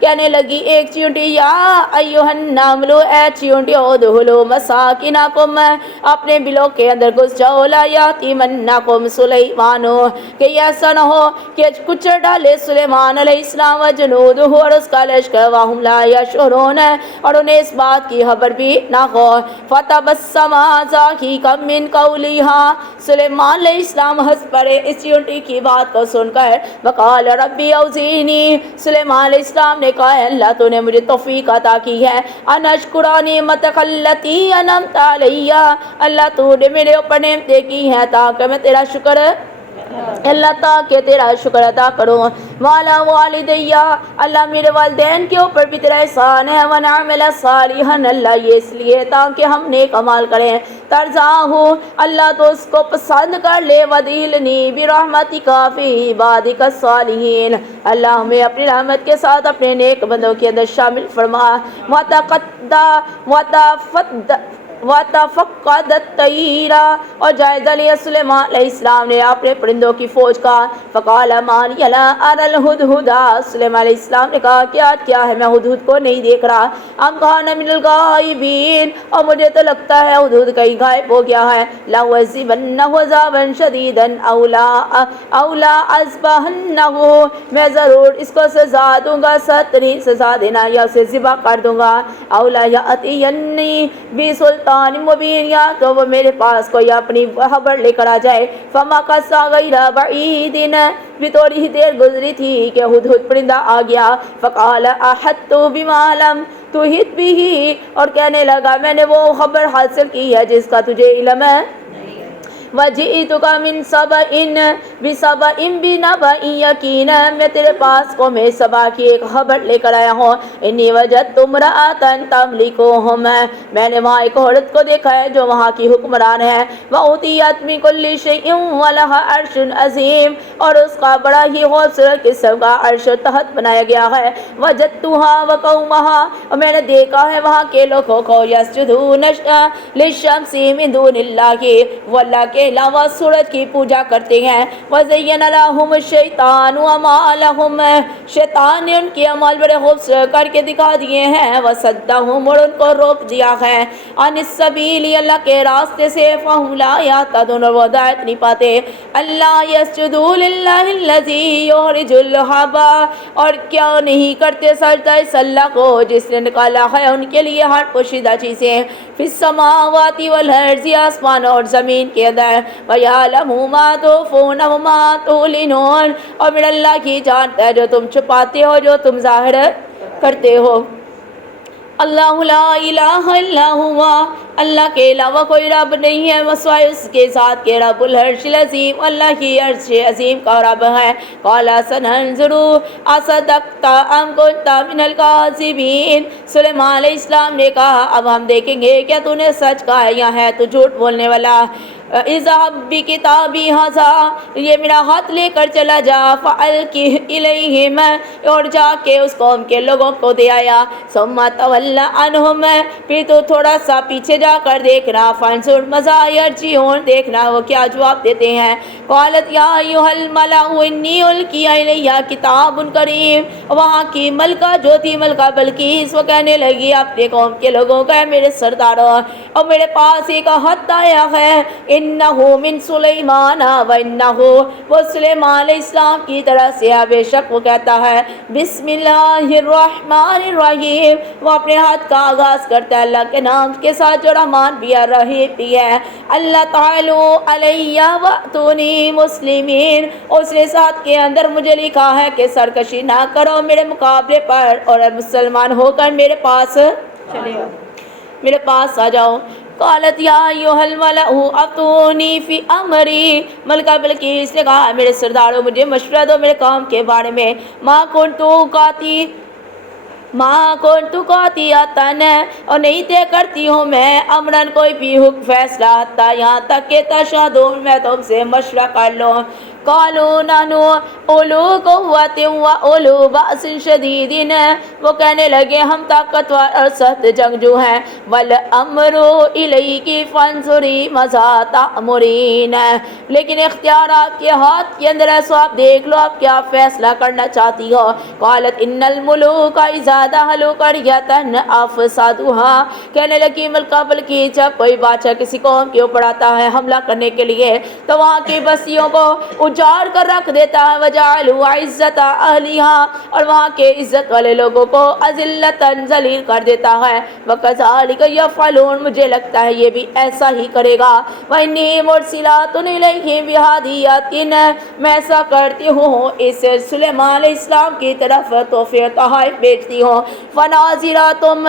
کہنے لگی ایک چیونٹی، یا ایھا النمل، اے چیونٹیوں، ادخلوا مساکنکم، اپنے بلوں کے اندر گھس جاؤ، لا یأتمنکم سلیمان، کہ ایسا نہ ہو کہ کچل ڈالے سلیمان علیہ السلام و جنودہ، اور اس کا لشکر، وہم لا یشعرون، اور انہیں اس بات کی خبر بھی نہ ہو۔ فتبسم ضاحکا من قولہا، سلیمان علیہ السلام ہنس پڑے اس چیونٹی کی بات کو سن کر، وقال ربی اوزعنی، سلیمان علیہ السلام نے کہا اللہ تو نے مجھے توفیق عطا کی ہے، ان اشکر نعمتک التی انعمت علیہ، اللہ تو نے میرے اوپر نعمتیں کی ہیں تاکہ میں تیرا شکر اللہ تاکہ تیرا شکر ادا کروں، والا والدیہ، اللہ میرے والدین کے اوپر بھی تیرا احسان ہے، ونعمل صالحا، اللہ یہ اس لیے تاکہ ہم نیک عمل کریں، ترضاہ، اللہ تو اس کو پسند کر لے، ودخلنی برحمتک فی عبادک الصالحین، اللہ ہمیں اپنی رحمت کے ساتھ اپنے نیک بندوں کے اندر شامل فرما، وَتَفَقَّدَ الطَّيْرَ، اور جائزہ لیا سلیمان علیہ السلام نے اپنے پرندوں کی فوج کا، فَقَالَ مَا لِيَ لَا أَرَى الْهُدْهُدَ، سلیمان علیہ السلام نے کہا کیا ہے میں ہدہد کو نہیں دیکھ رہا، أَمْ كَانَ مِنَ الْغَائِبِينَ، اور مجھے تو لگتا ہے ہدہد کہیں غائب ہو گیا ہے، لَأُعَذِّبَنَّهُ عَذَابًا شَدِيدًا أَوْ لَأَذْبَحَنَّهُ، میں ضرور اس کو سزا دوں گا، سخت سزا دینا یا اسے ذبح کر دوں گا، أَوْ لَيَأْتِيَنِّي بِسُلْطَانٍ مبین، یا تو وہ میرے پاس کوئی اپنی خبر لے کر آ جائے، فَمَكَثَ غَيْرَ بَعِيدٍ، بھی تھوڑی ہی دیر گزری تھی کہ ہدہد پرندہ آ گیا، فَقَالَ أَحَطتُ بِمَا لَمْ تُحِطْ بِهِ، اور کہنے لگا میں نے وہ خبر حاصل کی ہے جس کا تجھے علم ہے، وَجِئْتُكَ مِنْ سَبَإٍ بِسَبَإٍ بِنَبَإٍ یقین، میں تیرے پاس قوم سبا کی ایک خبر لے کر آیا ہوں، انی وجدت امرأة تملکہم، میں نے وہاں ایک عورت کو دیکھا ہے جو وہاں کی حکمران ہے، وَأُوتِیَتْ مِنْ كُلِّ شَيْءٍ وَلَهَا عَرْشٌ عَظِیمٌ، اور اس کا بڑا ہی خوبصورت قسم کا عرش و تخت بنایا گیا ہے، وَجَدتُّهَا وَقَوْمَهَا، اور میں نے دیکھا ہے وہاں کے لوگوں کو، یسجدون للشمس من دون اللہ، وہ اللہ کے علاوہ سورج کی پوجا کرتے ہیں، وَزَيَّنَ لَهُمُ الشَّيْطَانُ أَعْمَالَهُمْ، شیطان نے ان کے عمل بڑے خوبصورت کر کے دکھا دیے ہیں، وَصَدَّهُمْ، اور ان کو روک دیا ہے، عَنِ السَّبِيلِ، اللہ کے راستے سے، فَهُمْ لَا يَهْتَدُونَ، وہ ہدایت نہیں پاتے، اللہ يَسْجُدُوا لِلَّهِ الَّذِي يُخْرِجُ الْحَبَّ، اور کیا نہیں کرتے سجدہ اس اللہ کو جس نے نکالا ہے ان کے لیے ہر پوشیدہ چیزیں، فِي السَّمَاوَاتِ وَالْأَرْضِ، آسمان اور زمین کے اندر، وَيَعْلَمُ مَا تُخْفُونَ وَمَا تُعْلِنُونَ، اور میرا اللہ کی جانتا ہے جو تم چھپاتے ہو جو تم ظاہر کرتے ہو، اللہ لا الہ الا ہوا، اللہ کے علاوہ کوئی رب نہیں ہے، وسوائے اس کے ذات کے، رب العرش العظیم، اللہ کی عرش عظیم کا رب ہے، قال سننظر اصدقت ام كنت من الكاذبین، سلیمان علیہ السلام نے کہا اب ہم دیکھیں گے کیا تو نے سچ کہا ہے یا ہے تو جھوٹ بولنے والا، اذهب بکتابی ھذا، یہ میرا ہاتھ لے کر چلا جا، فألقہ الیہم، اور جا کے اس قوم کے لوگوں کو دے آیا، ثم تول عنہم، پھر تو تھوڑا سا پیچھے جا کر دیکھنا، فانظر ماذا یرجعون، دیکھنا وہ کیا جواب دیتے ہیں، قالت یا ایھا الملأ انی القی الی کتاب کریم، وہاں کی ملکہ جو تھی ملکہ بلقیس، وہ کہنے لگی اپنے قوم کے لوگوں کا میرے سرداروں، اور میرے پاس ایک خط آیا ہے، انہ من سلیمان وانہ، وہ سلیمان علیہ السلام کی طرف سے ہے، بے شک وہ کہتا ہے بسم اللہ الرحمن الرحیم، وہ اپنے ہاتھ کا آغاز کرتا ہے اللہ کے نام کے ساتھ جو رحمان بھی ہے رحیم بھی ہے، اللہ تعالی علیہ واتونی مسلمین، اس نے ساتھ کے اندر مجھے لکھا ہے کہ سرکشی نہ کرو میرے مقابلے پر، اور مسلمان ہو کر میرے پاس چلے آؤ، میرے پاس آ جاؤ، قالت یا ایھا الملأ افتونی فی امری، ملکہ بلقیس نے کہا میرے سرداروں مجھے مشورہ دو میرے کام کے بارے میں، ما کنتو قاطعۃ، اور نہیں طے کرتی ہوں میں امرن کوئی بھی حکم فیصلہ، حتیٰ یہاں تک کہ تشہدون میں تم سے مشورہ کر لوں، قالوا نحن اولو قوۃ واولو بأس شدید، وہ کہنے لگے ہم طاقتور اور سخت جنگجو ہیں، والامر الیک فانظری ماذا تأمرین، لیکن اختیار آپ کے ہاتھ کے اندر ہے سو آپ دیکھ لو آپ کیا فیصلہ کرنا چاہتی ہو، قالت ان الملوک اذا دخلوا قریۃ افسدوها، کہنے لگی ملکہ بلقیس جب کوئی بادشاہ کسی قوم کے اوپر آتا ہے حملہ کرنے کے لیے تو وہاں کی بستیوں کو اجاڑ کر رکھ دیتا ہے، وجعلوا عزت اہلیہا، اور وہاں کے عزت والے لوگوں کو اذلۃ ذلیل کر دیتا ہے، وکذالک یفعلون، مجھے لگتا ہے یہ بھی ایسا ہی کرے گا، وانی مرسلات الیہم بہدیۃ، میں ایسا کرتی ہوں اس سلیمان علیہ السلام کی طرف تحفے تحائف بھیجتی ہوں، فناظراتم،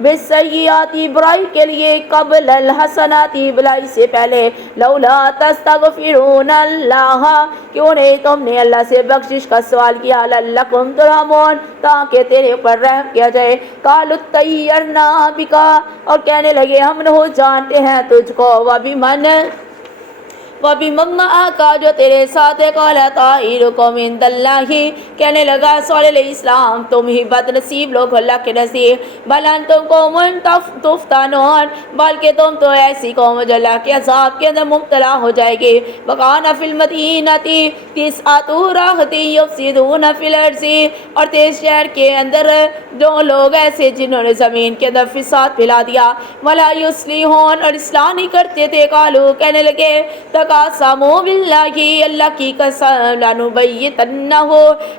بالسیئاتی برائی کے لیے قبل الحسناتی بلائی سے پہلے لولا تستغفرون اللہ کیوں نہیں تم نے اللہ سے بخشش کا سوال کیا لعلکم ترحمون تاکہ تیرے اوپر رحم کیا جائے قالوا طیرنا بکا اور کہنے لگے ہم نے جانتے ہیں تجھ کو وبی مما کا جو تیرے ساتھ ہے قال طائرکم عند اللہ کہنے لگا صلی علیہ السلام تم ہی بد نصیب لوگ اللہ کے نصیب بل انتم قوم تفتنون بلکہ تم تو ایسی قوم جو اللہ کے عذاب کے اندر مبتلا ہو جائے گی وکان فی المدینۃ تسعۃ رہط یفسدون فی الارض اور تیز شہر کے اندر دو لوگ ایسے جنہوں نے زمین کے اندر فساد پھیلا دیا ولا یصلحون اور اصلاح نہیں کرتے تھے قالوا کہنے لگے تقاسموا باللہ اللہ کی قسم لنبیتنہ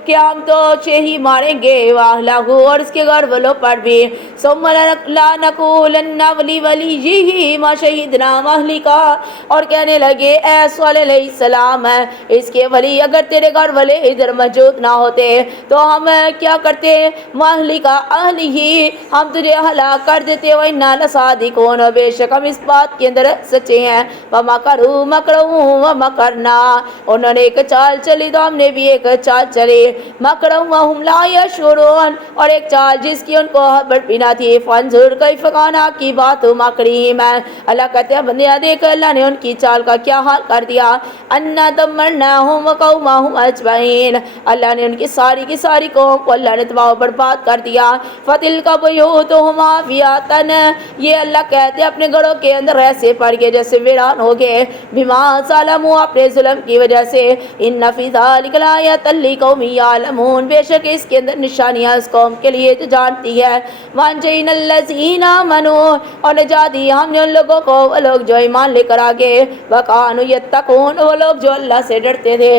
کہ ہم تو ہی ماریں گے واہلہ اور اس کے گھر والوں پر بھی ثم لنقولن لولیہ ما شہدنا مہلکا اور کہنے لگے اے صلی اللہ علیہ السلام اس کے ولی اگر تیرے گھر والے ادھر موجود نہ ہوتے تو ہم کیا کرتے مہلکا اہلہ ہم تجھے ہلاک کر دیتے وَإِنَّا لَصَادِقُونَ بے شک ہم اس بات کے اندر سچے ہیں وَمَكَرُوا مَكْرًا وَمَكَرْنَا انہوں نے ایک چال چلی تو ہم نے بھی ایک چال چلی مَكْرًا وَهُمْ لَا يَشْعُرُونَ اور ایک چال جس کی ان کو خبر بھی نہ تھی فَانظُرْ كَيْفَ كَانَ عَاقِبَةُ مَكْرِهِمْ اللہ کہتے ہیں بندیا دیکھ اللہ نے ان کی چال کا کیا حال کر دیا اَنَّا دَمَّرْنَاهُمْ وَقَوْمَهُمْ أَجْمَعِينَ اللہ نے ان کی ساری قوم کو اللہ نے تباہ و برباد کر دیا فَتِلْكَ بُيُوتُهُمْ عَافِيَةً یہ اللہ کہتے ہیں اپنے گھروں کے اندر ایسے پڑ گئے جیسے ویران ہو گئے بما ظلموا اپنے ظلم کی وجہ سے ان فی ذلک لآیۃ لقوم یعلمون بے شک اس کے اندر نشانیاں اس قوم کے لیے جو جانتی ہے وانجینا الذین آمنوا اور نجات دی ہم نے ان لوگوں کو وہ لوگ جو ایمان لے کر آگے وکانوا یتقون وہ لوگ جو اللہ سے ڈرتے تھے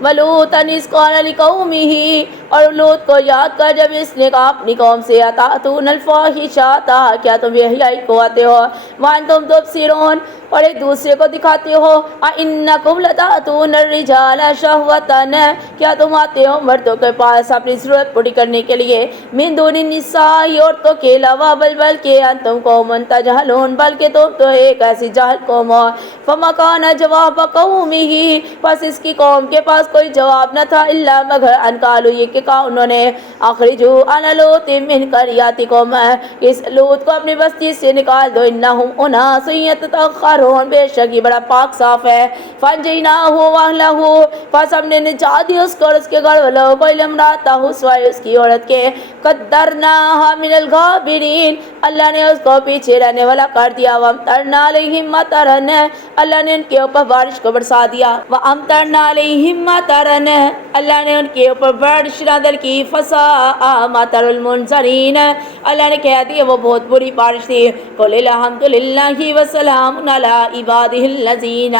وَلُوطًا إِذْ قَالَ لِقَوْمِهِ اور لوط کو یاد کر جب اس نے کہا اپنی قوم سے أَتَأْتُونَ الْفَاحِشَةَ کیا تم بے-حیائی کو آتے ہو وَأَنْتُمْ تُبْصِرُونَ اور ایک دوسرے کو دکھاتے ہو أَإِنَّكُمْ لَتَأْتُونَ الرِّجَالَ شَهْوَةً کیا تم آتے ہو مردوں کے پاس اپنی ضرورت پوری کرنے کے لیے مِن دُونِ النِّسَاءِ عورتوں کے علاوہ بلکہ أَنْتُمْ قَوْمٌ تَجْهَلُونَ بلکہ تم تو ایک ایسی جاہل قوم ہو فَمَا كَانَ جَوَابَ قَوْمِهِ پس اس کی قوم کے پاس کوئی جواب نہ تھا الا مگر ان قالوا یہ کہ کہا انہوں نے اخرجوا آل لوط من قریاتکم اس لوط کو اپنی بستی سے نکال دو انہم اناس یتطہرون بے شک یہ بڑا پاک صاف ہے فانجیناہ واہلہ پس ہم نے نجات دی اس کو اور اس کے گھر والوں کو الا امرأتہ سوائے اس کی عورت کے قدرناها من الغابرین اللہ نے اس کو پیچھے رہنے والا کر دیا وامطرنا علیہم مطرا اللہ نے ان کے اوپر بارش کو برسا دیا وامطرنا علیہم مطرن اللہ نے ان کے اوپر بارش نازل کی فساء مطر المنذرین اللہ نے کہہ دیا وہ بہت بری بارش تھی قل الحمدللہ وسلام علی عبادہ الذین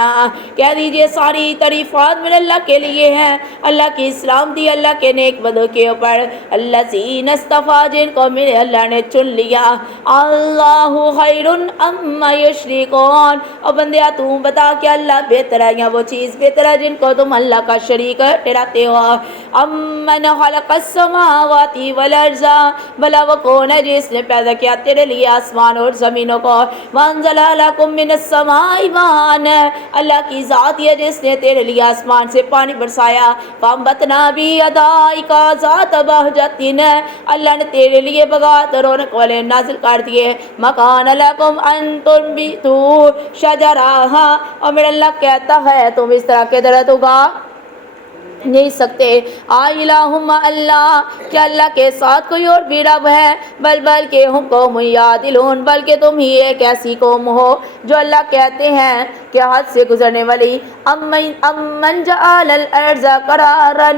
کہہ دیجئے ساری تعریفات من اللہ کے لیے ہیں اللہ کی اسلام دی اللہ کے نیک بندوں کے اوپر الذین اصطفیٰ جن کو میرے اللہ نے چن لیا اللہ خیر اما یشرکون اور بندیا تو بتا کہ اللہ بہتر ہے یا وہ چیز بہتر ہے جن کو تم اللہ کا شریک ٹھہراتے ہو امن خلق السماوات والارض بھلا وہ کون ہے جس نے پیدا کیا تیرے لیے آسمان اور زمینوں کو وانزل لکم من السماء ماء اللہ کی ذات ہے جس نے تیرے لیے آسمان سے پانی برسایا فانبتنا بھی ادائک ذات بہجت اللہ نے تیرے لیے بغات رونق والے نازل کر دیے مکان لکم ان تنبتوا شجرہا اور میرا اللہ کہتا ہے تم اس طرح کے درخت اگا نہیں سکتے الہم اللہ کیا اللہ کے ساتھ کوئی اور بھی رب ہے بلکہ ہم قوم یعدلون بلکہ تم ہی ایک ایسی قوم ہو جو اللہ کہتے ہیں کہ حد سے گزرنے والی امن جعل الارض قرارا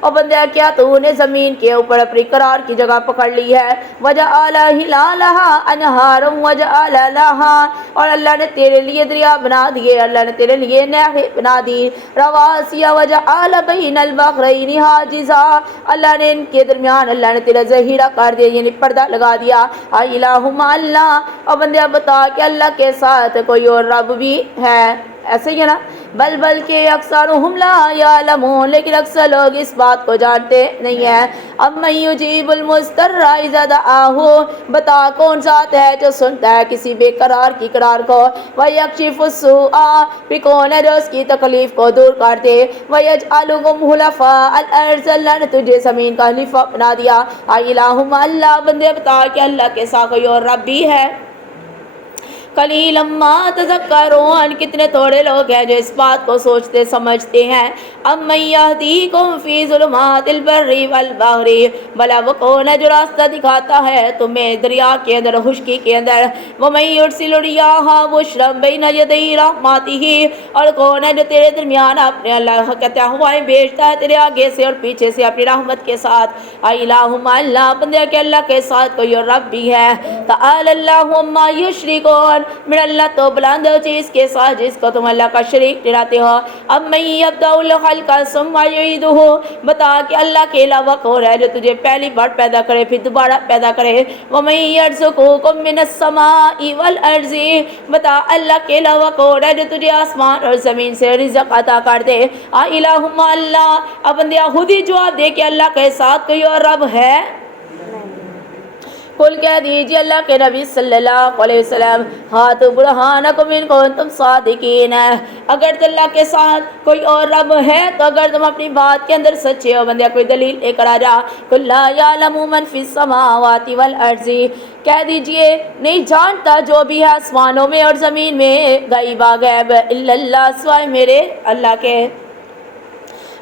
اور بندہ کیا تو نے زمین کے اوپر اپنی قرار کی جگہ پکڑ لی ہے وجعل ہلالها انہارا وجعل لها اور اللہ نے تیرے لیے دریا بنا دیے اللہ نے تیرے لیے نہریں بنا دی رواسی وجعل بین البحرین حاجزا اللہ نے ان کے درمیان اللہ نے تیرا ذخیرہ کر دیا یعنی پردہ لگا دیا الہم اللہ اور بندہ بتا کہ اللہ کے ساتھ کوئی اور رب بھی ہے ایسے ہی ہے نا بلکہ اکثرهم لا یعلمون لیکن اکثر لوگ اس بات کو جانتے نہیں ہیں امن یجیب المضطر اذا دعاہ، بتا کون ذات ہے جو سنتا ہے کسی بے قرار کی قرار کو، ویکشف السوء، پھر کون ہے جو اس کی تکلیف کو دور کر دے، ویجعلکم خلفاء الارض، اللہ نے تجھے زمین کا خلیفہ بنا دیا، الہ مع اللہ، بندے بتا کہ اللہ کے ساتھ کوئی اور رب بھی ہے، قلیلا ما تذکرون، کتنے تھوڑے لوگ ہیں جو اس بات کو سوچتے سمجھتے ہیں، امن یہدیکم فی ظلمات البر والبحر، بھلا وہ کون ہے جو راستہ دکھاتا ہے تمہیں دریا کے اندر خشکی کے اندر، ومن یرسل الریاح بشرا بین یدی رحمتہ، اور کون ہے جو تیرے درمیان اپنے اللہ کہتے ہیں ہوائیں بھیجتا ہے تیرے آگے سے اور پیچھے سے اپنی رحمت کے ساتھ، الہ مع اللہ، بندے کہ اللہ کے ساتھ کوئی اور رب بھی ہے، تعالی اللہ عما یشرکون، میرا اللہ تو بلند ہو چیز کے ساتھ جس کو تم اللہ کا شریک ٹھہراتے ہو، امن یبدأ الخلق ثم یعیدہ، بتا کہ اللہ کے علاوہ کون ہے جو تجھے پہلی بار پیدا کرے پھر دوبارہ پیدا کرے، ومن یرزقکم من السماء والارض، بتا اللہ کے علاوہ کون ہے جو تجھے آسمان اور زمین سے رزق عطا کر دے، الہ مع اللہ، اب بندیا خود ہی جواب دے کہ اللہ کے ساتھ کوئی اور رب ہے، قل کہہ دیجیے اللہ کے نبی صلی اللہ علیہ وسلم، ہاتھ برہانکم ان کنتم صادقین، اگر تو اللہ کے ساتھ کوئی اور رب ہے تو اگر تم اپنی بات کے اندر سچے ہو بندیا کوئی دلیل لے کر آ جا، قل لا یعلم من فی السماوات والارض، کہہ دیجئے نہیں جانتا جو بھی ہے آسمانوں میں اور زمین میں غیب غیب الا اللہ، سوائے میرے اللہ کے،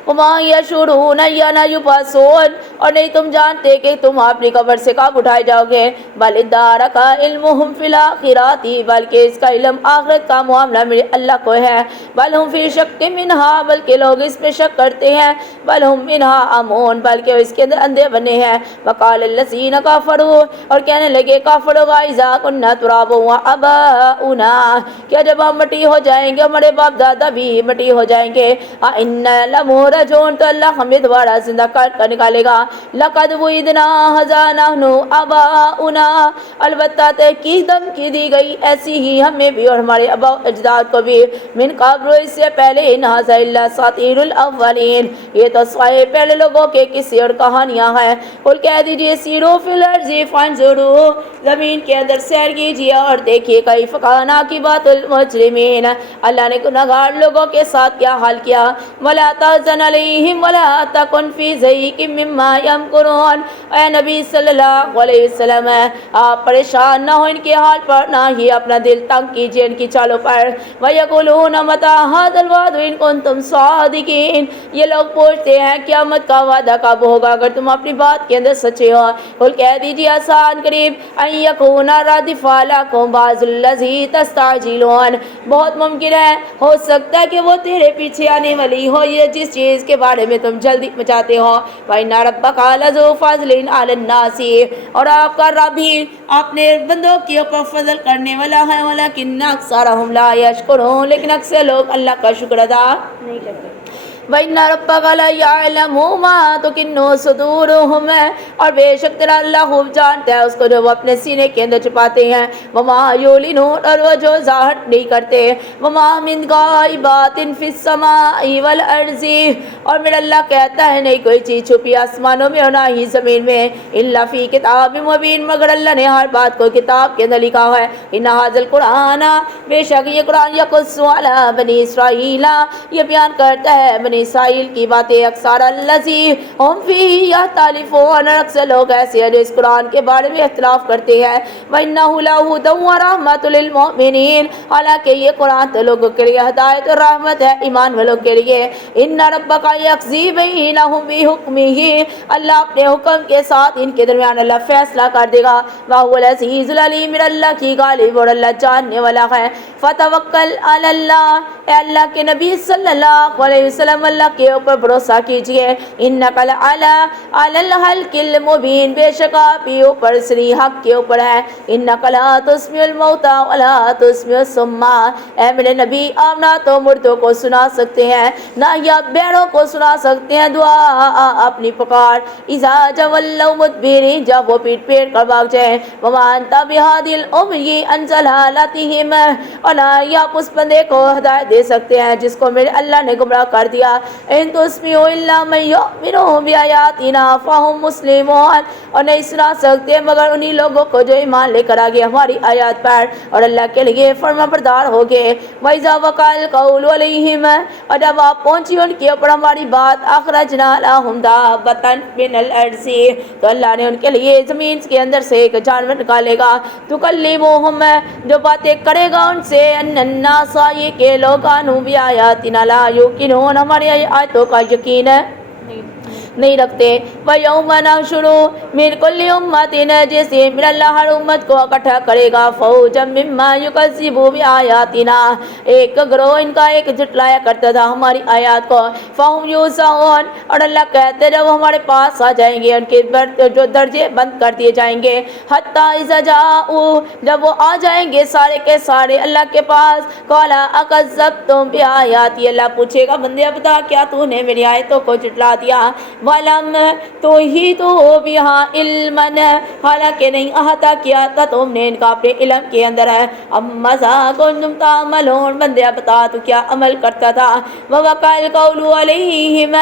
وما یشعرون ایان یبعثون، اور نہیں تم جانتے کہ تم اپنی قبر سے کب اٹھائے جاؤ گے، بل ادارک علمہم فی الآخرۃ، بلکہ اس کا علم آخرت کا معاملہ میرے اللہ کو ہے، بل ہم فی شک منہا، بلکہ لوگ اس میں شک کرتے ہیں، بل ہم منہا امون، بلکہ اس کے اندر اندھے بنے ہیں، وقال الذین کفروا، اور کہنے لگے کافر لوگ اذا کنا ترابا وآباؤنا، کیا جب ہم مٹی ہو جائیں گے ہمارے باپ دادا بھی مٹی ہو جائیں گے، انا لمخرجون، تو اللہ ہمیں دوبارہ زندہ کر نکالے گا، لقد وعدنا ھذا نحن آباؤنا، البتہ تحقیق دھمکی دی گئی ایسی ہی ہمیں بھی اور ہمارے آباء و اجداد کو بھی، من قبل، اس سے پہلے، ان ھذا الا اساطیر الاولین، یہ تو سوائے پہلے لوگوں کے قصے اور کہانیاں ہیں، قل کہہ دیجئے سیروا فی الارض فانظروا، زمین کے اندر سیر کیجئے اور دیکھیے کیف کان عاقبۃ المجرمین، اللہ نے گنہگار لوگوں کے ساتھ کیا حال کیا، ولا تحزن علیہم ولا تکن فی ضیق مما یمکرون، اے نبی صلی اللہ علیہ وسلم آپ پریشان نہ ہو ان کے حال پر، نہ ہی اپنا دل تنگ کیجئے ان کی چالوں پر، ویقولون متی ھذا الوعد ان کنتم صادقین، یہ لوگ پوچھتے ہیں قیامت کا وعدہ کب ہوگا اگر تم اپنی بات کے اندر سچے ہو، قل کہہ دیجیے آسان قریب، ان یکون ردف لکم بعض الذی تستعجلون، بہت ممکن ہے ہو سکتا ہے کہ وہ تیرے پیچھے آنے والی ہو یہ جس چیز کے بارے میں تم جلدی مچاتے ہو، وَإِنَّ رَبَّكَ لَذُو فَضْلٍ عَلَى النَّاسِ، اور آپ کا رب ہی اپنے بندوں کے اوپر فضل کرنے والا ہے، وَلَكِنَّ أَكْثَرَهُمْ لَا يَشْكُرُونَ، لیکن اکثر لوگ اللہ کا شکر ادا نہیں کرتے، وَإِنَّ رَبَّكَ لَيَعْلَمُ مَا تُكِنُّ صُدُورُهُمْ، اور بے شک تیرا اللہ خوب جانتا ہے اس کو جو وہ اپنے سینے کے اندر چھپاتے ہیں، وَمَا يُعْلِنُونَ، اور وہ جو ظاہر نہیں کرتے، وَمَا مِن غَائِبَةٍ فِي السَّمَاءِ وَالْأَرْضِ، اور میرا اللہ کہتا ہے نہیں کوئی چیز چھپی آسمانوں میں اور نہ ہی زمین میں، إِلَّا فِي كِتَابٍ مُبِينٍ، مگر اللہ نے ہر بات کو کتاب کے اندر لکھا ہے، إِنَّ هَذَا الْقُرْآنَ، بے شک یہ قرآن يَقُصُّ عَلَى بَنِي إِسْرَائِيلَ، یہ بیان کرتا ہے بنی اسرائیل کی باتیں، اکثر الذی ہم فیہ یختلفون، اکثر لوگ ایسے ہیں جو اس قرآن کے بارے میں اختلاف کرتے ہیں، وَإِنَّهُ لَهُدًى وَرَحْمَةٌ لِّلْمُؤْمِنِينَ، حالانکہ یہ قرآن تو لوگوں کے لیے ہدایت اور رحمت ہے ایمان والوں کے لیے، إِنَّ رَبَّكَ يَقْضِي بَيْنَهُم بِحُکْمِهِ، اللہ اپنے حکم کے ساتھ ان کے درمیان اللہ فیصلہ کر دے گا، وَهُوَ الْعَزِيزُ الْعَلِيمُ، میرا اللہ کی غالب اور اللہ جاننے والا ہے، فَتَوَکَّلْ عَلَى اللَّهِ، اے اللہ کے نبی صلی اللہ علیہ وسلم اللہ کے اوپر بھروسہ کیجئے، انک لعلی الحق المبین، بے شک آپ ہی اوپر صریح حق کے اوپر ہے، انک لا تسمع الموتى ولا تسمع الصم، اے میرے نبی آپ نہ تو مردوں کو سنا سکتے ہیں نہ ہی آپ بہروں کو سنا سکتے ہیں دعا اپنی پکار، اذا جولوا مدبرین، جب وہ پیٹ پھیر کر بھاگ جائیں، وما انت بہادی العمی عن ضلالتہم، اور نہ ہی آپ اس بندے کو ہدایت دے دے سکتے ہیں جس کو میرے اللہ نے گمراہ کر دیا. ان تسمعوا الا من یؤمن بآیاتنا فهم مسلمون, اور نہیں سنا سکتے مگر انہی لوگوں کو جو ایمان لے کر آگے ہماری آیات پر اور اللہ کے لیے فرما بردار ہو گئے. وَإِذَا وَقَعَ الْقَوْلُ عَلَيْهِمْ, اور جب آپ پہنچی ان کے اوپر ہماری بات, أَخْرَجْنَا لَهُمْ دَابَّةً مِّنَ الْأَرْضِ, تو اللہ نے ان کے لیے زمین کے اندر سے ایک جانور نکالے گا. تُكَلِّمُهُمْ, جو باتیں کرے گا ان سے, أَنَّ النَّاسَ, یہ کہ لوگ, كَانُوا بِآيَاتِنَا لَا يُوقِنُونَ, ہماری آیتوں کا یقین نہیں رکھتے. وَيَوْمَ نَحْشُرُ مِنْ كُلِّ أُمَّةٍ, جیسے من اللہ ہر امت کو اکٹھا کرے گا, فَوْجًا مِّمَّن يُكَذِّبُ بِآيَاتِنَا, ایک گروہ ان کا ایک جھٹلایا کرتا تھا ہماری آیات کو. فَهُمْ يُوزَعُونَ, اور اللہ کہتے ہیں جب ہمارے پاس آ جائیں گے ان کے جو درجے بند کر دیے جائیں گے. حَتَّى إِذَا جَاءُوا, جب وہ آ جائیں گے سارے کے سارے اللہ کے پاس, قَالَ أَكَذَّبْتُمْ بِآيَاتِي, اللہ پوچھے گا بندے بتا کیا تو نے میری آیتوں کو جھٹلا دیا. وَلَمْ تُحِيطُوا بِهَا عِلْمًا, حالانکہ نہیں احاطہ کیا تھا تم نے ان کا اپنے علم کے اندر ہے. مَاذَا كُنتُمْ تَعْمَلُونَ, بندے بتا تو کیا عمل کرتا تھا. وَوَقَعَ الْقَوْلُ عَلَيْهِمْ,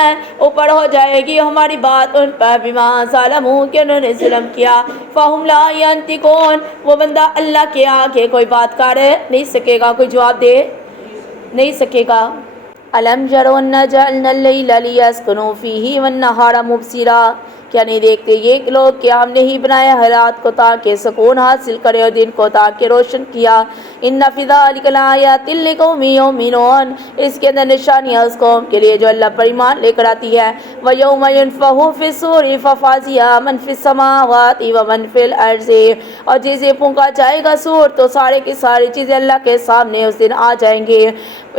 اوپر ہو جائے گی ہماری بات ان پر, بِمَا ظَلَمُوا, کہ انہوں نے ظلم کیا. فَهُمْ لَا يَنطِقُونَ, وہ بندہ اللہ کے آگے کوئی بات کر نہیں سکے گا, کوئی جواب دے نہیں سکے گا. أَلَمْ يَرَوْا أَنَّا جَعَلْنَا اللَّيْلَ لِيَسْكُنُوا فِيهِ وَالنَّهَارَ مُبْصِرًا, کیا نہیں دیکھتے یہ لوگ کہ ہم نے ہی بنایا ہے رات کو تاکہ سکون حاصل کرے اور دن کو تاکہ روشن کیا. ان فی ذلک لآیات لقوم یؤمنون, اس کے اندر نشانیاں اس قوم کے لیے جو اللہ پر ایمان لے کر آتی ہے. ویوم ینفخ فی الصور ففزع من فی السماوات ومن فی الارض, اور جسے پھونکا جائے گا سور تو سارے کی ساری چیزیں اللہ کے سامنے اس دن آ جائیں گے.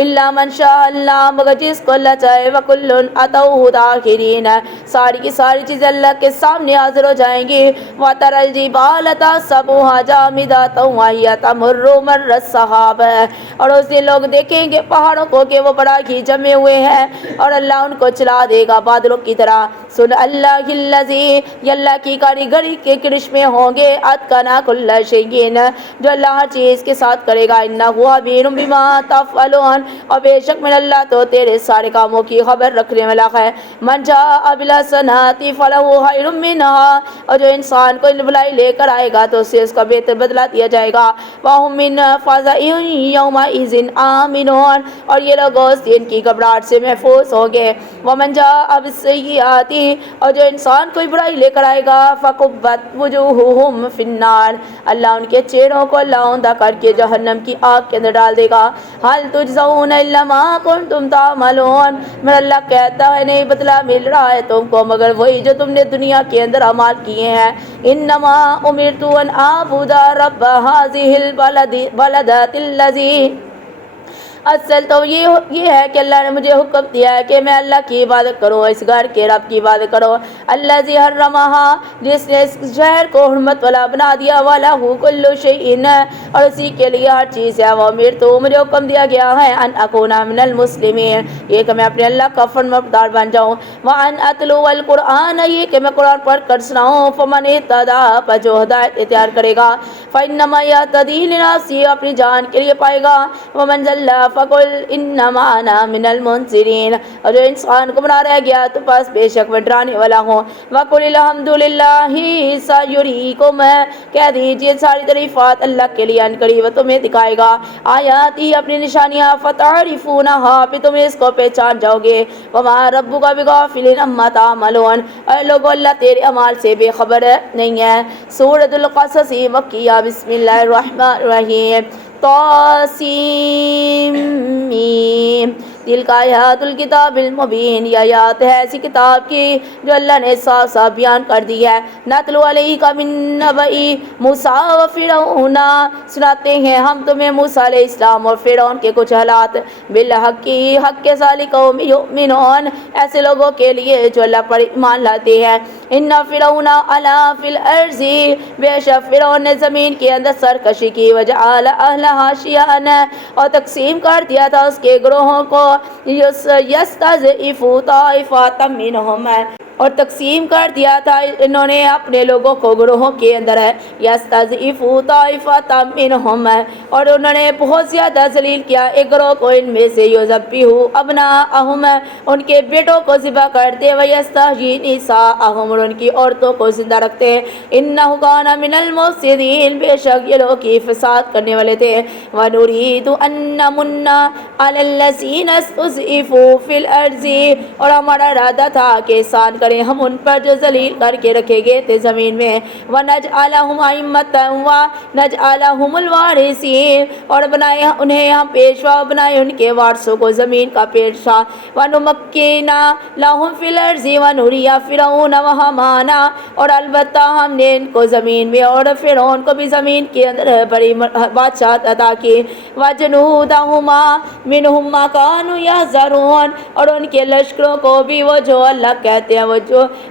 الا من شاء اللہ, مگر جس کو اللہ چاہے. وکل اتوہ داخرین, ساری کی ساری چیزیں اللہ کے سامنے حاضر ہو جائیں گی. وَتَرَى الْجِبَالَ تَحْسَبُهَا جَامِدَةً وَهِيَ تَمُرُّ مَرَّ السَّحَابِ, اور اس دن لوگ دیکھیں گے پہاڑوں کو کہ وہ بڑا ہی جمے ہوئے ہیں اور اللہ ان کو چلا دے گا بادلوں کی طرح. سن اللہ الذی, یہ اللہ کی کاریگری کے کرشمے ہوں گے. اتقن کل شیء, جو اللہ ہر چیز کے ساتھ کرے گا. انہ خبیر بما تفعلون, اور بے شک من اللہ تو تیرے سارے کاموں کی خبر رکھنے والا ہے. من جاء بالحسنات فلہ خیر منہا, اور جو انسان کو بھلائی لے کر آئے گا تو اسے اس کا بہتر بدلہ دیا جائے گا. وَهُمْ مِنْ فَزَعٍ يَوْمَئِذٍ آمِنُونَ, اور یہ لوگ اس دن کی گھبراہٹ سے محفوظ ہوں گے. وَمَنْ جَاءَ بِالسَّيِّئَاتِ, اور جو انسان کوئی برائی لے کر آئے گا. فَكُبَّتْ وُجُوهُهُمْ فِي النَّارِ, اللہ ان کے چہروں کو لوندا کر کے جہنم کی آگ کے اندر ڈال دے گا. هَلْ تُجْزَوْنَ إِلَّا مَا كُنْتُمْ تَعْمَلُونَ, مگر اللہ کہتا ہے نہیں بدلہ مل رہا ہے تم کو مگر وہی جو تم نے دنیا کے اندر اعمال کیے ہیں. انما امرت ان اعبد رب هذه البلدة الذي, اصل تو یہ ہے کہ اللہ نے مجھے حکم دیا ہے کہ میں اللہ کی عبادت کروں, اس گھر کے رب کی عبادت کروں. الذی حرمها, جس نے اس شہر کو حرمت والا بنا دیا. وَلَهُ كُلُّ شَيْءٍ, اور اسی کے لیے ہر چیز ہے. وَأُمِرْتُ, مجھے حکم دیا گیا ہے. أَنْ أَكُونَ مِنَ الْمُسْلِمِينَ, یہ کہ میں اپنے اللہ کا فرمانبردار بن جاؤں. وَأَنْ أَتْلُوَ الْقُرْآنَ, یہ کہ میں قرآن پڑھ کر سناؤں. فَمَنِ اهْتَدَىٰ, پر جو ہدایت اختیار کرے گا. فَإِنَّمَا يَهْتَدِي لِنَفْسِهِ, اپنی جان کے لیے پائے گا. وَمَنْ ضَلَّ فَقُلْ انما انا من المنذرین, اور جو انسان گمراہ رہ گیا تو بس بے شک میں ڈرانے والا ہوں. وَقُلِ الْحَمْدُ لِلَّهِ سَيُرِيكُمْ, کہہ دیجئے ساری تعریفات اللہ کے لیے, ان قریب وہ تمہیں دکھائے گا آیاتی, اپنی نشانیاں. فَتَعْرِفُونَهَا, پھر تم اس کو پہچان جاؤ گے. وَمَا رَبُّكَ بِغَافِلٍ عَمَّا تَعْمَلُونَ, اے لوگو اللہ تیرے اعمال سے بے خبر نہیں ہے. سورۃ القصص مکیہ. بسم اللہ الرحمن الرحیم. طاسیم میم, تلک آیات الکتاب المبین, یہ آیات ہے ایسی کتاب کی جو اللہ نے صاف صاف بیان کر دی ہے. نتلو علیک من نبأ موسیٰ و فرعون, سناتے ہیں ہم تمہیں موسیٰ علیہ السلام اور فرعون کے کچھ حالات. بالحق, حق کے ساتھ قوم یؤمنون, ایسے لوگوں کے لیے جو اللہ پر ایمان لاتے ہیں. ان فرعون علا فی الارض, بے شک فرعون نے زمین کے اندر سرکشی کی. وجعل اہلہا شیعاً, اور تقسیم کر دیا تھا اس کے گروہوں کو. یستضعف طائفۃ منہم, اور تقسیم کر دیا تھا انہوں نے اپنے لوگوں کو گروہوں کے اندر ہے یستضعفوا طائفة منهم ہے اور انہوں نے بہت زیادہ ذلیل کیا ایک گروہ کو ان میں سے یذبحوا ابناءهم ہے ان کے بیٹوں کو ذبح کرتے ویستحیی نساءهم اور ان کی عورتوں کو زندہ رکھتے انہ کان من المفسدین بے شک یہ لوگ کی فساد کرنے والے تھے ونريد ان نمن على الذين استضعفوا في الارض اور ہمارا ارادہ تھا کہ احسان کریں ہم ان پر جو ذلیل کر کے رکھے گئے تھے زمین میں ونجعلهم ائمة ونجعلهم الوارثین اور بنائے انہیں ہم پیشوا بنائے ان کے وارثوں کو زمین کا پیشوا ونمکن لهم في الارض ونری فرعون وہامان اور البتہ ہم نے ان کو زمین میں اور فرعون کو بھی زمین کے اندر بڑی بادشاہت عطا کی وجنودہما منہم ما کانوا یحذرون اور ان کے لشکروں کو بھی وہ جو اللہ کہتے ہیں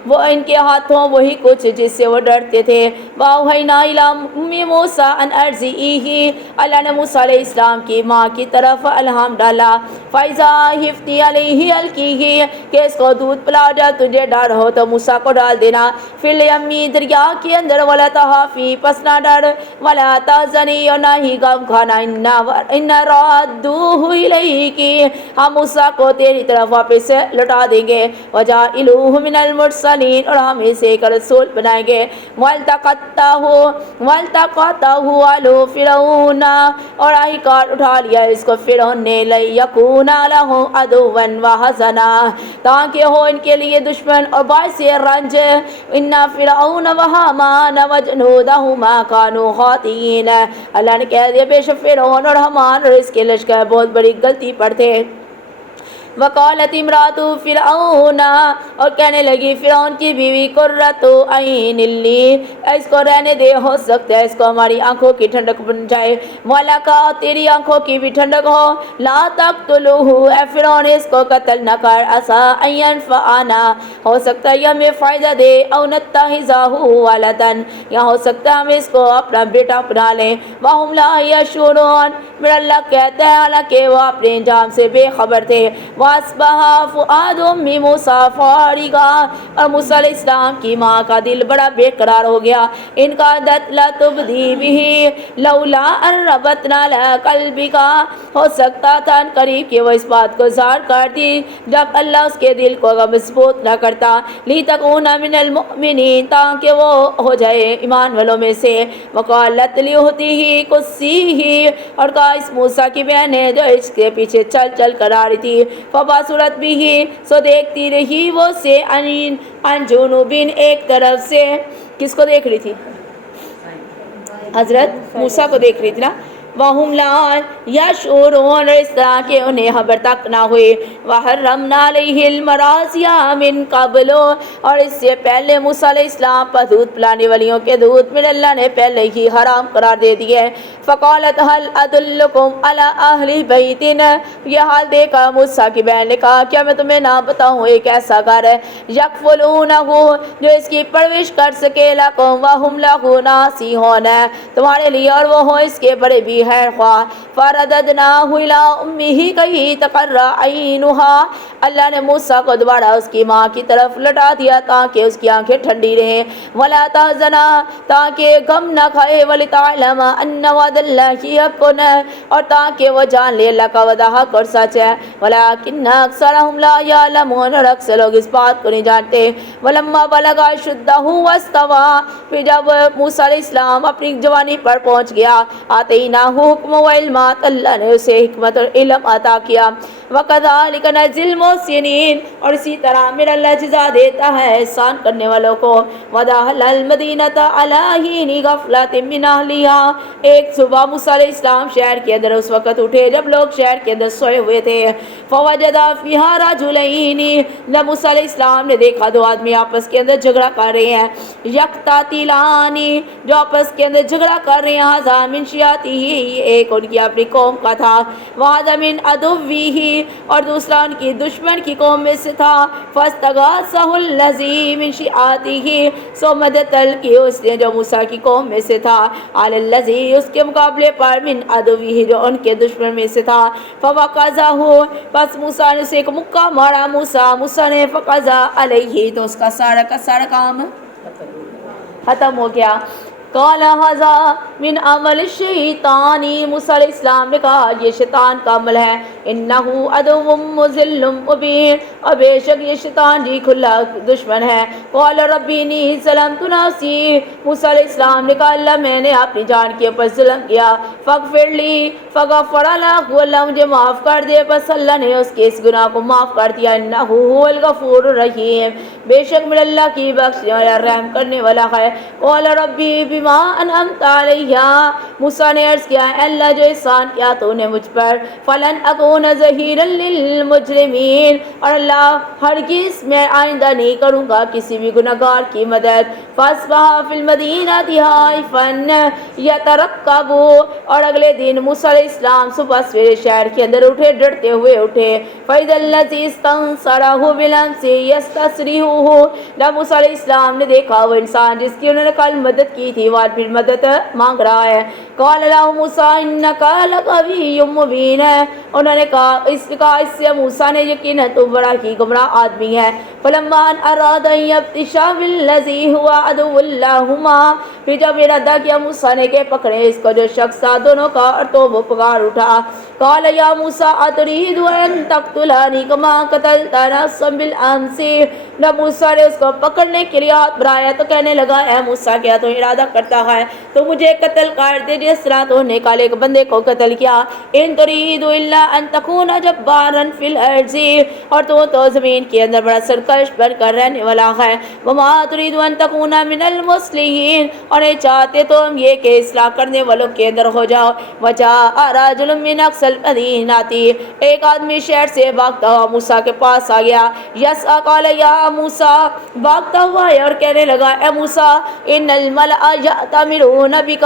وہ ان کے ہاتھوں وہی کچھ جس سے وہ ڈرتے تھے واوحینا الی ام موسیٰ ان ارضعیہ اللہ نے موسیٰ علیہ السلام کی ماں کی طرف الہام ڈالا فَإِذَا خِفْتِ عَلَيْهِ أَلْقِيهِ کہ اس کو دودھ پلا جب تجھے ڈر ہو تو موسیٰ کو ڈال دینا فِي الْيَمِّ دریا کے اندر وَلَا تَخَافِي پس نہ ڈر وَلَا تَحْزَنِي اور نہ ہی غم کھانا إِنَّ رَادُّوهُ إِلَيْكِ ہم موسیٰ کو تیری طرف واپس لوٹا دیں گے وَجَاعِلُوهُ مِنَ الْمُرْسَلِينَ اور ہم اسے ایک رسول بنائیں گے وَالْتَقَطَهُ آلُ فِرْعَوْنَ اور آہی کار اٹھا لیا اس کو فرعون نے لِيَكُونَ لَهُمْ عَدُوًّا وَحَزَنًا تاکہ ہو ان کے لیے دشمن اور باعث رنج إِنَّ فِرْعَوْنَ وَهَامَانَ وَجُنُودَهُمَا كَانُوا خَاطِئِينَ اللہ نے کہہ دیا بے شک فرعون اور حامان اور اس کے لشکر بہت بڑی غلطی پر تھے وقالت امرات فرعون اور کہنے لگی فرعون کی بیوی قرۃ عین لی اس کو رہنے دے ہو سکتا ہے اس کو ہماری آنکھوں کی ٹھنڈک بن جائے ولکا تیری آنکھوں کی بھی ٹھنڈک ہو لا تقتلوہ اے فرعون اس کو قتل نہ کر عسیٰ ان ینفعنا ہو سکتا ہے یہ ہمیں فائدہ دے او نتخذہ ولدا یا ہو سکتا ہے ہم اس کو اپنا بیٹا بنا لیں وہم لا یشعرون میرا اللہ کہتا ہے حالانکہ وہ اپنے انجام سے بے خبر تھے وَأَصْبَحَ فُؤَادُ أُمِّ مُوسَىٰ فَارِغًا اور موسیٰ علیہ السلام کی ماں کا دل بڑا بے قرار ہو گیا ان کا دت لَتُبْدِي بِهِ لَوْلَا أَن رَبَطْنَا عَلَىٰ قَلْبِكَ ہو سکتا تھا ان قریب کہ وہ اس بات کو ظاہر کر دی جب اللہ اس کے دل کو مضبوط نہ کرتا لِتَكُونَ مِنَ الْمُؤْمِنِينَ تاکہ وہ ہو جائے ایمان والوں میں سے وَقَالَتْ لِأُخْتِهِ قُصِّيهِ اور کہا اس موسیٰ کی بہن ہے جو اس کے پیچھے چل چل کر آ رہی تھی فبصرت بھی سو دیکھتی رہی وہ سے ان جنوبین ایک طرف سے کس کو دیکھ رہی تھی حضرت موسیٰ کو دیکھ رہی تھی نا وَهُمْ لَا يَشْعُرُونَ اس طرح کہ انہیں خبر تک نہ ہوئی وَحَرَّمْنَا عَلَيْهِ الْمَرَاضِعَ مِن قَبْلُ اور اس سے پہلے موسیٰ علیہ السلام پر دودھ پلانے والیوں کے دودھ میں اللہ نے پہلے ہی حرام قرار دے دیے فَقَالَتْ هَلْ أَدُلُّكُمْ عَلَىٰ أَهْلِ بَيْتٍ یہ حال دیکھا موسیٰ کی بہن نے کہا کیا میں تمہیں نہ بتاؤں ایک ایسا گھر ہے یکفلونہ جو اس کی پرورش کر سکے لَكُمْ وَهُمْ لَهُ نَاصِحُونَ تمہارے لیے اور وہ ہوں اس کے بڑے بھی خیر خواہ فرددناہ الی امہ کہی تقر عینها اللہ نے موسیٰ کو دوبارہ اس کی ماں کی طرف لٹا دیا تاکہ اس کی آنکھیں ٹھنڈی رہیں ولا تحزنا تاکہ غم نہ کھائے ولتعلم ان وعد اللہ حق اور تاکہ وہ جان لے اللہ کا وعدہ حق اور سچ ہے ولکن اکثرهم لا یعلمون اور اکثر لوگ اس بات کو نہیں جانتے ولما بلغ اشدہ واستوى پھر جب موسیٰ علیہ السلام اپنی جوانی پر پہنچ گیا آتیناہ حکم و علمات اللہ نے اسے حکمت اور علم عطا کیا وَكَذَلِكَ نَجْزِي الْمُحْسِنِينَ اور اسی طرح میرا اللہ جزا دیتا ہے احسان کرنے والوں کو وَدَخَلَ الْمَدِينَةَ عَلَىٰ حِينِ غَفْلَةٍ مِّنْ أَهْلِهَا ایک صبح موسیٰ علیہ السلام شہر کے اندر اس وقت اٹھے جب لوگ شہر کے اندر سوئے ہوئے تھے فَوَجَدَ فِيهَا رَجُلَيْنِ جب موسیٰ علیہ السلام نے دیکھا دو آدمی آپس کے اندر جھگڑا کر رہے ہیں یقتتلان جو آپس کے اندر جھگڑا کر رہے ہیں هَذَا مِن شِیعَتِهِ ایک ان کی اپنی قوم کا تھا وَهَذَا مِن عَدُوِّهِ اور دوسرا ان کی دشمن کی قوم میں سے تھا. فاستغاثہ الذی من شیعتہ سو مدد طلب کی اس نے جو موسیٰ کی قوم میں سے تھا علی الذی اس کے مقابلے پر من عدوہ جو ان کے دشمن میں سے تھا. فوقظہ پس موسیٰ نے اسے ایک مکہ مارا. موسیٰ نے فقضا علیہ تو اس کا سارا کام ختم ہو گیا. قال ھذا من عمل الشیطان موسیٰ علیہ السلام نے کہا یہ شیطان کا عمل ہے. انہ عدو مضل مبین اور بے شک یہ شیطان جی کھلا دشمن ہے. قال ربی انی ظلمت نفسی موسیٰ علیہ السلام نے کہا اللہ میں نے اپنی جان کے اوپر ظلم کیا. فاغفر لی فغفر له اللہ مجھے معاف کر دے. بس اللہ نے اس کے اس گناہ کو معاف کر دیا. انہ هو الغفور الرحیم بے شک میرا اللہ کی بخشنے والا رحم کرنے والا ہے. قال ربی بما انعمت علیہ موسیٰ نے عرض کیا اے اللہ جو احسان کیا تو نے مجھ پر. فلن اکون ظہیرا للمجرمین اور اللہ ہرگز میں آئندہ نہیں کروں گا کسی بھی گنہگار کی مدد. فاصبح فی المدینہ خائفا یترقب اور اگلے دن موسیٰ علیہ السلام صبح سویرے شہر کے اندر اٹھے ڈرتے ہوئے اٹھے. فإذا الذی استنصرہ بالأمس یستصرخہ جب موسیٰ علیہ السلام نے دیکھا وہ انسان جس کی انہوں نے کل مدد کی تھی وہ پھر مدد مانگ رہا ہے. قال له موسیٰ انک لقوی مبین انہوں نے کہا اس سے موسیٰ نے یقینا تو بڑا ہی گمراہ آدمی ہے. فلما ان اراد ان یبطش بالذی هو عدو لہما پھر جب ارادہ کیا موسیٰ نے کہ پکڑے اس کو جو شخص تھا دونوں کا اور تو وہ پکار اٹھا. قال یا موسیٰ اتريد ان تقتلنی کما قتلت نفسا بالامس جب موسیٰ نے اس کو پکڑنے کے لیے ہاتھ بڑھایا تو کہنے لگا اے موسیٰ کیا تو ارادہ کرتا ہے تو مجھے قتل کر دے جس طرح تو نے کل ایک بندے کو قتل کیا. ان تريد الا ان تكون جبارا في الارض اور تو زمین کے اندر بڑا سرکش بن کر رہنے والا ہے. وما تريد ان تكون من المصلحین اور نہیں چاہتے تو ہم یہ کہ اصلاح کرنے والوں کے اندر ہو جاؤ. وجاء رجل من اقصى المدینہ ایک آدمی شہر سے بھاگتا ہوا موسیٰ کے پاس آ گیا. یسعی قال یا موسیٰ بھاگتا ہوا ہے اور کہنے لگا اے موسیٰ ان الملأ یأتمرون بک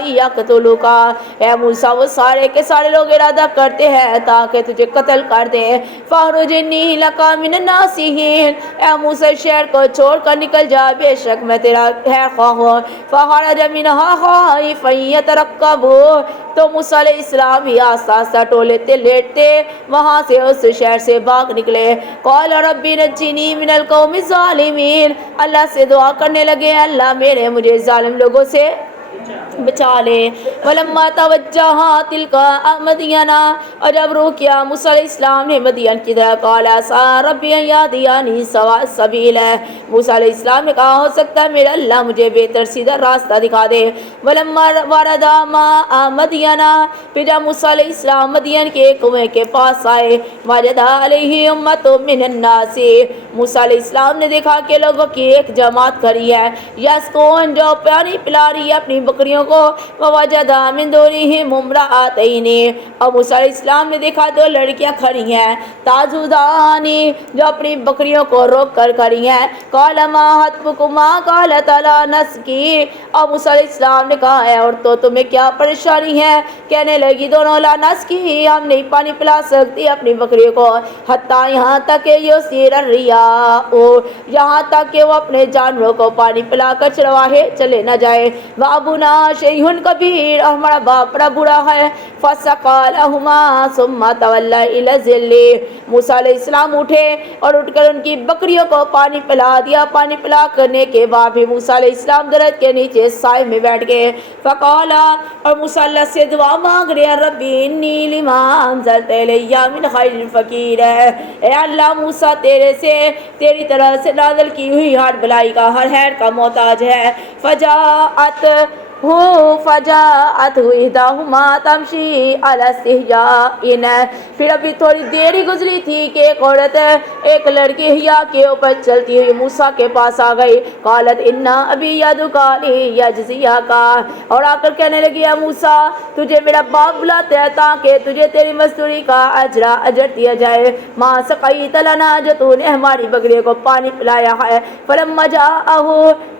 لیقتلوک اے موسیٰ وہ سارے کے سارے لوگ ارادہ کرتے ہیں تاکہ تجھے قتل کر دے. فاخرج انی لک من الناصحین اے موسیٰ شہر کو چھوڑ کر نکل جا بے شک میں تیرا خیر خواہ ہوں. فخرج منها خائفا یترقب تو موسیٰ علیہ السلام ہی آہستہ آہستہ ٹولتے لیٹتے وہاں سے اس شہر سے بھاگ نکلے. قال ربی نجنی من القوم الظالمین اللہ سے دعا کرنے لگے اللہ مجھے ظالم لوگوں سے بچا لے. ولما توجہ تلقاء مدین اور جب روح کیا موسیٰ علیہ السلام نے مدین کی طرف قال عسى ربی ان یهدینی سواء السبیل موسیٰ علیہ السلام نے کہا ہو سکتا ہے میرا اللہ مجھے بہتر سیدھا راستہ دکھا دے. ولما ورد ماء مدین پھر جب موسیٰ علیہ السلام مدین کے کنویں کے پاس آئے وجد علیہ امۃ من الناس موسیٰ علیہ السلام نے دیکھا کہ لوگوں کی ایک جماعت کھڑی ہے یسقون جو پانی پلا رہی ہے اپنی بکریوں کو. ووجد من دونہم امرأتین اور موسیٰ علیہ السلام نے دیکھا دو لڑکیاں کھڑی ہیں تذودان جو اپنی بکریوں کو روک کر کھڑی ہیں. قال ما خطبکما قالتا لا نسقی اور موسیٰ علیہ السلام نے کہا ہے اور تو تمہیں کیا پریشانی ہے کہنے لگی دونوں لا نسقی ہم نہیں پانی پلا سکتی اپنی بکریوں کو حتیٰ یہاں تک کہ یسیر الریاء یہاں تک کہ وہ اپنے جانوروں کو پانی پلا کر چرواہے چلے نہ جائے. وابونا شیخ کبیر ہمارا باپ بڑا بوڑھا ہے. فسقى لهما ثم تولى الى الظل موسیٰ علیہ السلام اٹھے اور اٹھ کر ان کی بکریوں کو پانی پلا دیا. پانی پلا کرنے کے بعد بھی موسیٰ علیہ السلام درخت کے نیچے سائے میں بیٹھ گئے. فقال اور موسیٰ اللہ سے دعا مانگ رہے ربی انی لما انزلت الی من خیر فقیر اے اللہ موسیٰ تیرے سے تیری طرح سے نازل کی ہوئی ہر بلائی کا ہر خیر کا محتاج ہے. فجاءت احداہما تمشی علی استحیاء پھر ابھی تھوڑی دیر ہی گزری تھی کہ ایک عورت ایک لڑکی حیا کے اوپر چلتی ہوئی موسیٰ کے پاس آ گئی. قالت ان ابی یدعوک لیجزیک اور آ کر کہنے لگی اے موسیٰ تجھے میرا باپ بلاتا ہے تاکہ تجھے تیری مزدوری کا اجر دیا جائے. ما سقیت لنا جو تو نے ہماری بکریوں کو پانی پلایا ہے. فلما جاءہ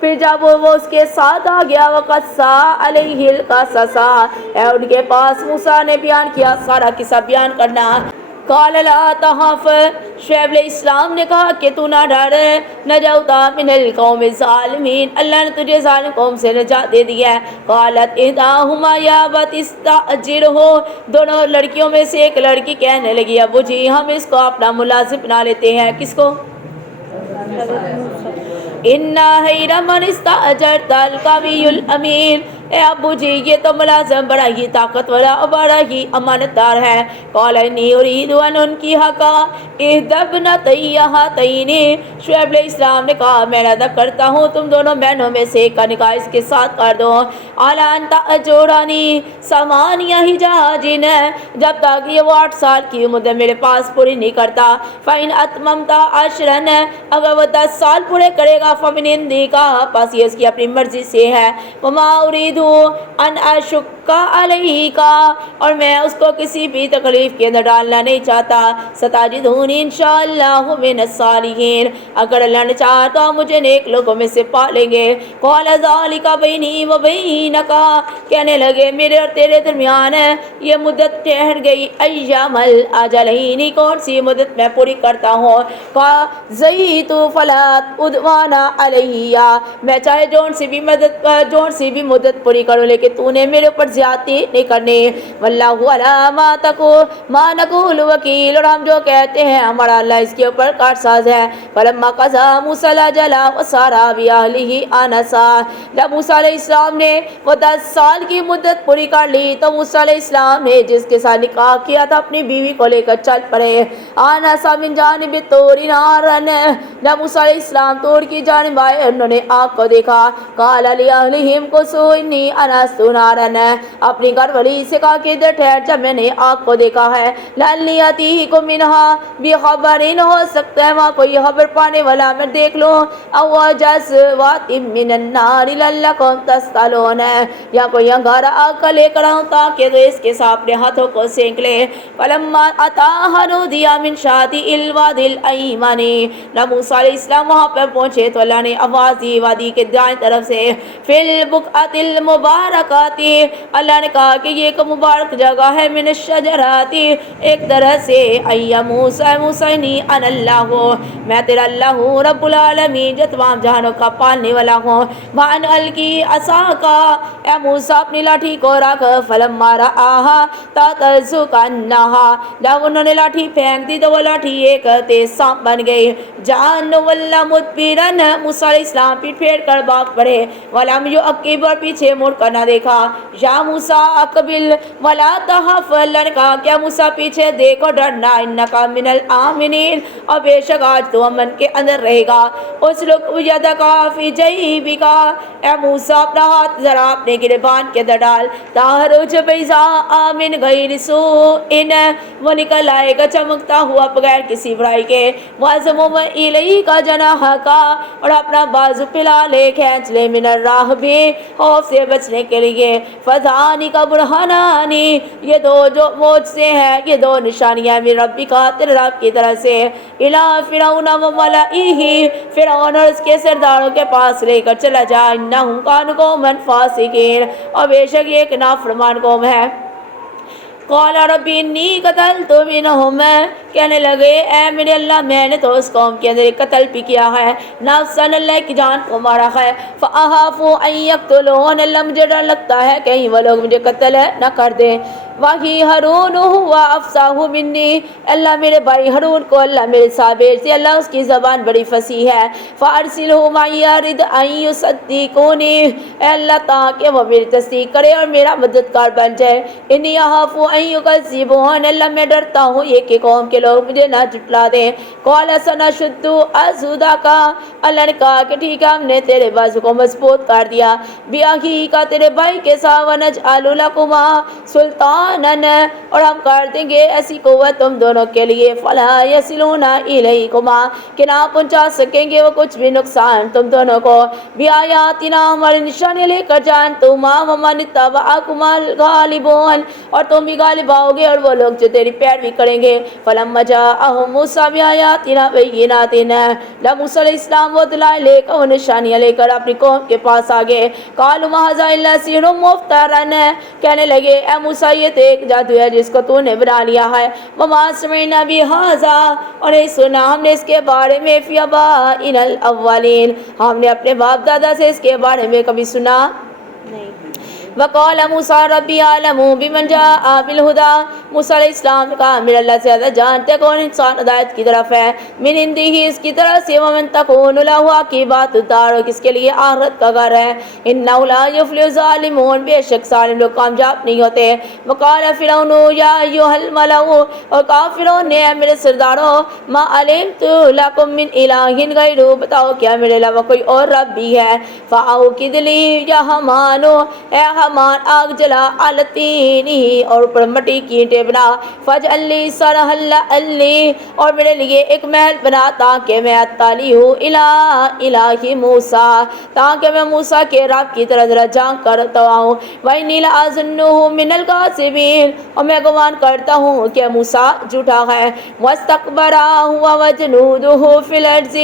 پھر جب وہ اس کے ساتھ آ گیا وقص علیہ القصص ان کے پاس موسیٰ نے بیان کیا سارا قصہ بیان کرنا. قال لا تخف، شعیب علیہ السلام نے کہا کہ تو نہ ڈر، نجوت من القوم الظالمین، اللہ نے تجھے ظالم قوم سے نجات دے دیا ہے۔ قالت احداہما یا ابت استاجرہ، دونوں لڑکیوں میں سے ایک لڑکی کہنے لگی ابو جی ہم اس کو اپنا ملازم بنا لیتے ہیں۔ کس کو؟ اِنَّ خَيْرَ مَنِ اسْتَأْجَرْتَ الْقَوِيُّ الْأَمِينُ، اے ابو جی یہ تو ملازم بڑا ہی طاقتور اور بڑا ہی امانت دار ہے۔ قال انی ارید ان انکحک احدی ابنتی ہاتین، شعیب علیہ السلام نے کہا میں ارادہ کرتا ہوں تم دونوں بہنوں میں سے ایک کا نکاح اس کے ساتھ کر دو۔ اعلی ان تأجرنی ثمانیہ حجاج، جب تک یہ وہ 8 سال کی مدت میرے پاس پوری نہیں کرتا۔ فإن اتممت عشرا، اگر وہ 10 سال پورے کرے گا فمن عندک، پس یہ اس کی اپنی مرضی سے ہے۔ وما اريد ان اشق علیک، اور میں اس کو کسی بھی تکلیف کے اندر ڈالنا نہیں چاہتا۔ ستجدونی انشاءاللہ من الصالحین، اگر اللہ نے چاہا تو مجھے نیک لوگوں میں سے پا لیں گے۔ قال ذلک بینی و بینک، کہنے لگے میرے اور تیرے درمیان یہ مدت ٹھہر گئی۔ ایام الاجلین، کون سی مدت میں پوری کرتا ہوں۔ قضیت فلا عدوان علیہ، میں چاہے جون سی بھی مدت پوری کروں لیکن تو نے میرے اوپر زیادتی نہیں کرنی۔ واللہ علی ما نقول وکیل، اور ہم جو کہتے ہیں ہمارا اللہ اس کے اوپر کارساز ہے۔ فلما قضى موسى الاجل وسار بأهله آنسا، جب موسیٰ علیہ السلام نے وہ 10 سال کی مدت پوری کر لی تو موسیٰ علیہ السلام نے جس کے ساتھ نکاح کیا تھا اپنی بیوی کو لے کر چل پڑے۔ آنسا من جانب الطور نارا، جب موسیٰ علیہ السلام طور کی جانب آئے انہوں نے آگ کو دیکھا۔ قال لأهلهم كثوا إني آنست نارا، اپنی گھر والی سے کہا کہ ادھر ٹھہر جا میں نے آگ کو دیکھا ہے۔ لعلی آتیکم منها بخبر، ہو سکتا ہے وہاں کوئی خبر پانے والا میں دیکھ لوں۔ او جذوات من النار لعلکم تصطلون، یا کوئی انگارہ آگ کا لے کر آؤں تاکہ تو اس کے ساتھ اپنے ہاتھوں کو سینک لے۔ فلما اتاها نودی من شاطئ الوادی الایمن، جب موسیٰ علیہ السلام وہاں پر پہنچے تو اللہ نے آواز دی وادی کے دائیں طرف سے، فی البقعۃ المبارکۃ، اللہ نے کہا کہ یہ ایک مبارک جگہ ہے، من الشجرات، ایک طرح سے، ای موسیٰ موسیٰ انی انا اللہ، میں تیرا اللہ ہوں، رب العالمین جو تمام جہانوں کا پالنے والا ہوں۔ وان القی عصاک، اے موسیٰ اپنی لاٹھی کو رکھ۔ فلما رآہا تہتز کانہا، جب انہوں نے لاٹھی پھینک دی تو وہ لاٹھی ایک تیز سانپ بن گئی۔ جان ولا مدبرن، موسیٰ علیہ السلام پیٹ پھیر کر بھاگ پڑے۔ ولم یعقب، اور پیچھے مڑ کر نہ دیکھا۔ یا موسیٰ اقبل ولا تخف، اللہ نے کہا کیا موسیٰ پیچھے دیکھو ڈرنا، انک من الآمنین، اور بے شک آج تو امن کے اندر رہے گا۔ اسلک یدک فی جیبک، اے موسیٰ اپنا ہاتھ ذرا اپنے گریبان کے اندر ڈال۔ تخرج بیضاء من غیر سوء، وہ نکل آئے گا چمکتا ہوا بغیر کسی برائی کے۔ واضمم الیک جناحک، اور اپنا بازو پھیلا لے، کھینچ لے، من الرہب، خوف سے بچنے کے لیے۔ فذانک برہانان، یہ دو جو موج سے ہیں، یہ 2 نشانیاں من ربک، تیرے رب کی طرف سے، الی فرعون وملئہ، فرعون اور اس کے سرداروں کے پاس لے کر چلا جا، انہم کانوا قوما فاسقین، اور بے شک یہ ایک نافرمان قوم ہے۔ قال رب انی قتلت منہم، کہنے لگے اے میرے اللہ میں نے تو اس قوم کے اندر ایک قتل بھی کیا ہے، نفسا اللہ کی جان کو مارا ہے۔ فاخاف ان یقتلون، اللہ مجھے ڈر لگتا ہے کہیں وہ لوگ مجھے قتل نہ کر دیں۔ وہی ہارون ہوا افصاح منی، اللہ میرے بھائی ہارون کو اللہ میرے ساتھ بھیج دے، اللہ اس کی زبان بڑی فصیح ہے۔ فارسلہ معی یرد ان یصدقونی، اے اللہ تاکہ وہ میری تصدیق کرے اور میرا مددگار بن جائے۔ انی اخاف ان یکذبون، اللہ میں ڈرتا ہوں یہ کہ قوم کے لوگ مجھے نہ جھٹلا دیں۔ قال سنشد عضدک، اللہ نے کہا کہ ٹھیک ہے ہم نے تیرے بازو کو مضبوط کر دیا، باخیک تیرے بھائی کے ساتھ، ونجعل لکما سلطانا، اور ہم کر دیں گے ایسی قوت تم دونوں کے لیے، فلا یصلون الیکما، کہ نہ پہنچا سکیں گے وہ کچھ بھی نقصان تم دونوں کو، بآیاتنا، ہماری نشانی لے کر جان تما ومن اتبعکما الغالبون، اور تم بھی غالب آؤ گے اور وہ لوگ جو تیری پیروی کریں گے۔ فلما جاءہم موسیٰ بآیاتنا بینات، جب موسیٰ علیہ السلام وہ دلائل لے کر وہ نشانیاں لے کر اپنی قوم کے پاس آگے، قالوا ما ھذا الا سحر مفتری، کہنے لگے اے موسیٰ یہ تو ایک جادو ہے جس کو تو نے بنا لیا ہے. وما سمعنا بہذا اور نہیں سنا ہم نے اس کے بارے میں فی آبائنا الاولین ہم نے اپنے باپ دادا سے اس کے بارے میں کبھی سنا نہیں. وقال موسیٰ ربی اعلم بمن جاء بالہدی موسیٰ علیہ السلام نے کہا میرا اللہ زیادہ جانتے کون انسان ہدایت کی طرف ہے من عنده ہی اس کی طرف سے ومن تکون له عاقبۃ الدار اور کس کے لیے آخرت کا گھر ہے انہ لا یفلح الظالمون بے شک ظالم لوگ کامیاب نہیں ہوتے. وقال فرعون یا ایھا الملأ اور کہا فرعون نے اے میرے سرداروں ما علمت لکم من الہ غیرہ بتاؤ کیا میرے علاوہ کوئی اور رب بھی ہے. فاوقد لی یا حمان اے حمان آگ جلا الطینی اور اوپر مٹی کی اینٹیں بنا فاجعل لی صرحا لعلی اور میرے لیے ایک محل بنا تاکہ میں اطلع ہوں الہ موسیٰ تاکہ میں موسیٰ کے رب کی طرح ذرا جھانک کرتا ہوں. وانی لاظنہ من الکاذبین اور میں گمان کرتا ہوں کہ موسیٰ جھوٹا ہے. واستکبر هو وجنودہ فی الارض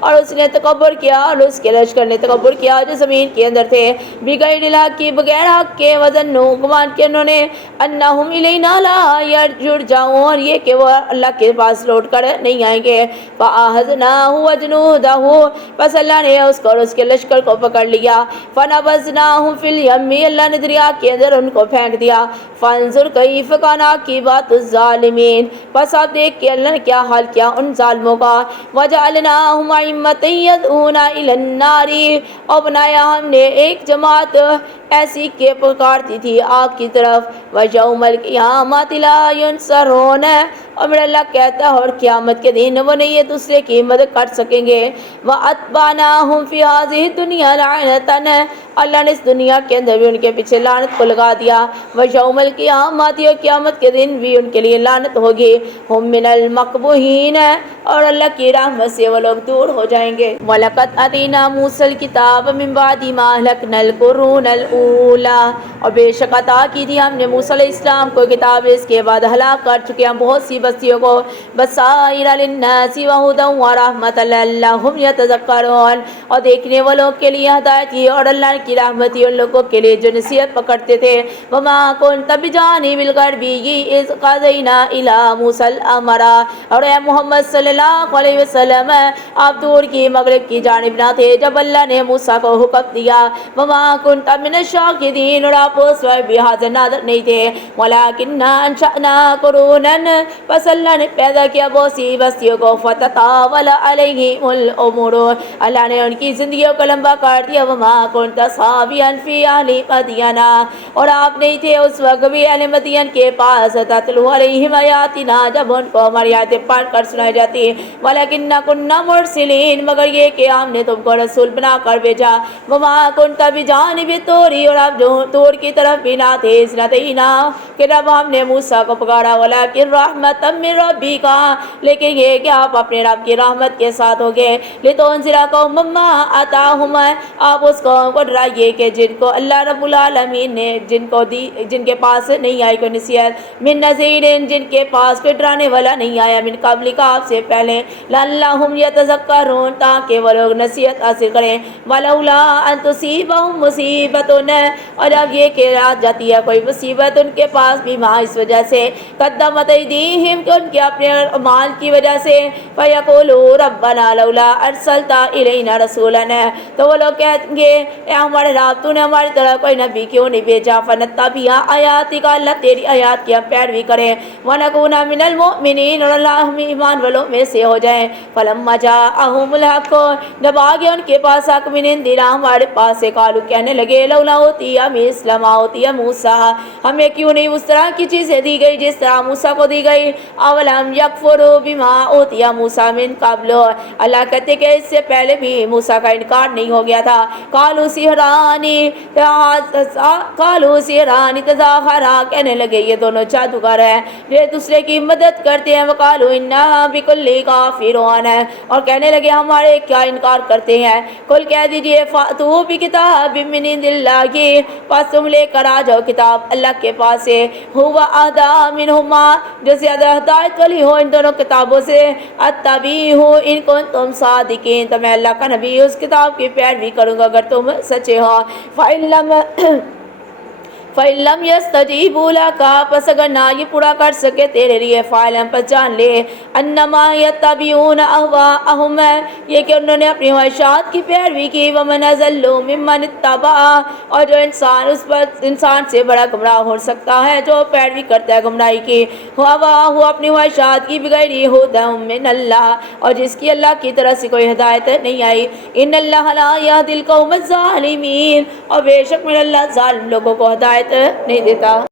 اور اس نے تکبر کیا اور اس کے لشکر نے تکبر کیا جو زمین کے اندر تھے بغیر الحق کی بغیر حق کے وظنوا گمان کیا انہوں نے انہم الینا لا یرجعون اور یہ کہ وہ اللہ کے پاس لوٹ کر نہیں آئیں گے. فاخذناہ وجنودہ بس اللہ نے اس کو اور اس کے لشکر کو پکڑ لیا. فنبذناہم فی الیم اللہ نے دریا کے اندر ان کو پھینک دیا. فانظر کیف کان عاقبۃ الظالمین بس آپ دیکھ کہ اللہ نے کیا حال کیا ان ظالموں کا. وجعلناہم ائمۃ یدعون الی النار اور بنایا ہم نے ایک جماعت ایسی کہ پکارتی تھی آگ کی طرف. ویوم القیامۃ لا ینصرون اور میرا اللہ کہتا ہے اور قیامت کے دن وہ نہیں ایک دوسرے کی مدد کر سکیں گے. وَأَتْبَعْنَاهُمْ فِي هَذِهِ الدُّنْيَا لَعْنَةً اللہ نے اس دنیا کے اندر بھی ان کے پیچھے لعنت کو لگا دیا. وَيَوْمَ الْقِيَامَةِ اور قیامت کے دن بھی ان کے لیے لعنت ہوگی. هُمْ مِنَ الْمَقْبُوحِينَ اور اللہ کی رحمت سے وہ لوگ دور ہو جائیں گے. وَلَقَدْ آتَيْنَا مُوسَى الْكِتَابَ مِن بَعْدِ مَا أَهْلَكْنَا الْقُرُونَ الْأُولَىٰ اور بے شک عطا کی تھی ہم نے موسیٰ علیہ السلام کو کتاب اس کے بعد ہلاک کر چکے ہیں بہت سی بستیوں کو. بصائر للناس وہدی ورحمۃ لعلہم یتذکرون اور دیکھنے والوں کے لیے ہدایت کی اور اللہ کی رحمت ان لوگوں کے لیے جو نصیحت پکڑتے تھے. وما كنت بجانب الغربی اذ قضینا الی موسیٰ الامر اور اے محمد صلی اللہ علیہ وسلم آپ دور کی مغرب کی جانب نہ تھے جب اللہ نے موسیٰ کو حکم دیا. وما كنت من الشاکرین اور آپ اس وقت بھی حاضر ناظر نہیں تھے. ولكننا انشأنا قرونا بس اللہ نے پیدا کیا بہت سی بستیوں کو. فتطاول علیہم الامور اللہ نے ان کی زندگیوں کو لمبا کر دیا. وما كنت ثاویا فی اہل مدین اور آپ نہیں تھے اس وقت بھی اہل مدین کے پاس تتلو علیہم آیاتنا جب ان کو ہماری آیتیں پڑھ کر سنائی جاتی. ولکننا كنا مرسلین مگر یہ کہ ہم نے تم کو رسول بنا کر بھیجا. وما كنت بجانب الطور اور آپ جو طور کی طرف بھی نہ تھے اذ نادینا کہ جب ہم نے موسیٰ کو پکارا. ولکن رحمۃ من ربک لیکن یہ کہ آپ اپنے رب کی رحمت کے ساتھ ہو گئے. لتنذر قوما ما اتاہم آپ اس قوم کو ڈرائیے کہ جن کو اللہ رب العالمین نے جن کے پاس نہیں آئی کوئی نصیحت. من نذیر جن کے پاس کوئی ڈرانے والا نہیں آیا. من قبل کا آپ سے پہلے. لعلہم یتذکرون تاکہ وہ لوگ نصیحت حاصل کریں. ولولا ان تصیبہم مصیبۃ اور اب یہ کہ آ جاتی ہے کوئی مصیبت ان کے پاس بھی ماں اس وجہ سے قدمت ایدیہم کہ ان کے اپنے اعمال کی وجہ سے. فیقولوا ربنا لولا ارسلت الینا رسولا تو وہ لوگ کہیں گے اے ہمارے رب تو نے ہماری طرح کوئی نبی کیوں نہیں بھیجا. فنتبع آیاتک اللہ تیری آیات کی ہم پیروی کریں. ونکون من المؤمنین اور اللہ ہم ایمان والوں میں سے ہو جائیں. فلما جاءہم الحق جب آ گیا ان کے پاس حق من عندنا ہمارے پاس سے قالوا کہنے لگے لولا اوتی مثل ما اوتی موسیٰ ہمیں کیوں نہیں اس طرح کی چیزیں دی گئی جس طرح موسیٰ کو دی گئی. اولم یکفروا بما اوتی موسیٰ من قبل اللہ کہتے کہ اس سے پہلے بھی موسیٰ کا انکار نہیں ہو گیا تھا. قالوا سحران تظاہرا کہنے لگے یہ دونوں جادوگر ہیں یہ دوسرے کی مدد کرتے ہیں. وقالوا انا بکل کافرون اور کہنے لگے ہمارے کیا انکار کرتے ہیں. قل کہہ دیجئے فاتوا بکتاب من عند اللہ پس تم لے کر آ جاؤ کتاب اللہ کے پاس سے. هو اهدی منہما جو زیادہ ہدایت والی ہو ان دونوں کتابوں سے. اتبعہ ان کنتم صادقین تو میں اللہ کا نبی اس کتاب کی پیروی کروں گا اگر تم سچے ہو. فَإِن لَّمْ يَسْتَجِيبُوا لَكَ پس اگر نہ یہ پورا کر سکے تیرے لیے فَاعْلَمْ پس جان لے انما يَتَّبِعُونَ أَهْوَاءَهُمْ یہ کہ انہوں نے اپنی خواہشات کی پیروی کی وَمَنْ أَضَلُّ مِمَّنِ اتَّبَعَ اور جو انسان سے بڑا گمراہ ہو سکتا ہے جو پیروی کرتا ہے گمراہی کی ہواہ اپنی خواہشات کی بغیر ہدی من اللہ اور جس کی اللہ کی طرف سے کوئی ہدایت نہیں آئی ان اللہ لا يهدي القوم الظالمین اور بے شک من اللہ ظالم لوگوں کو ہدایت نہیں دیتا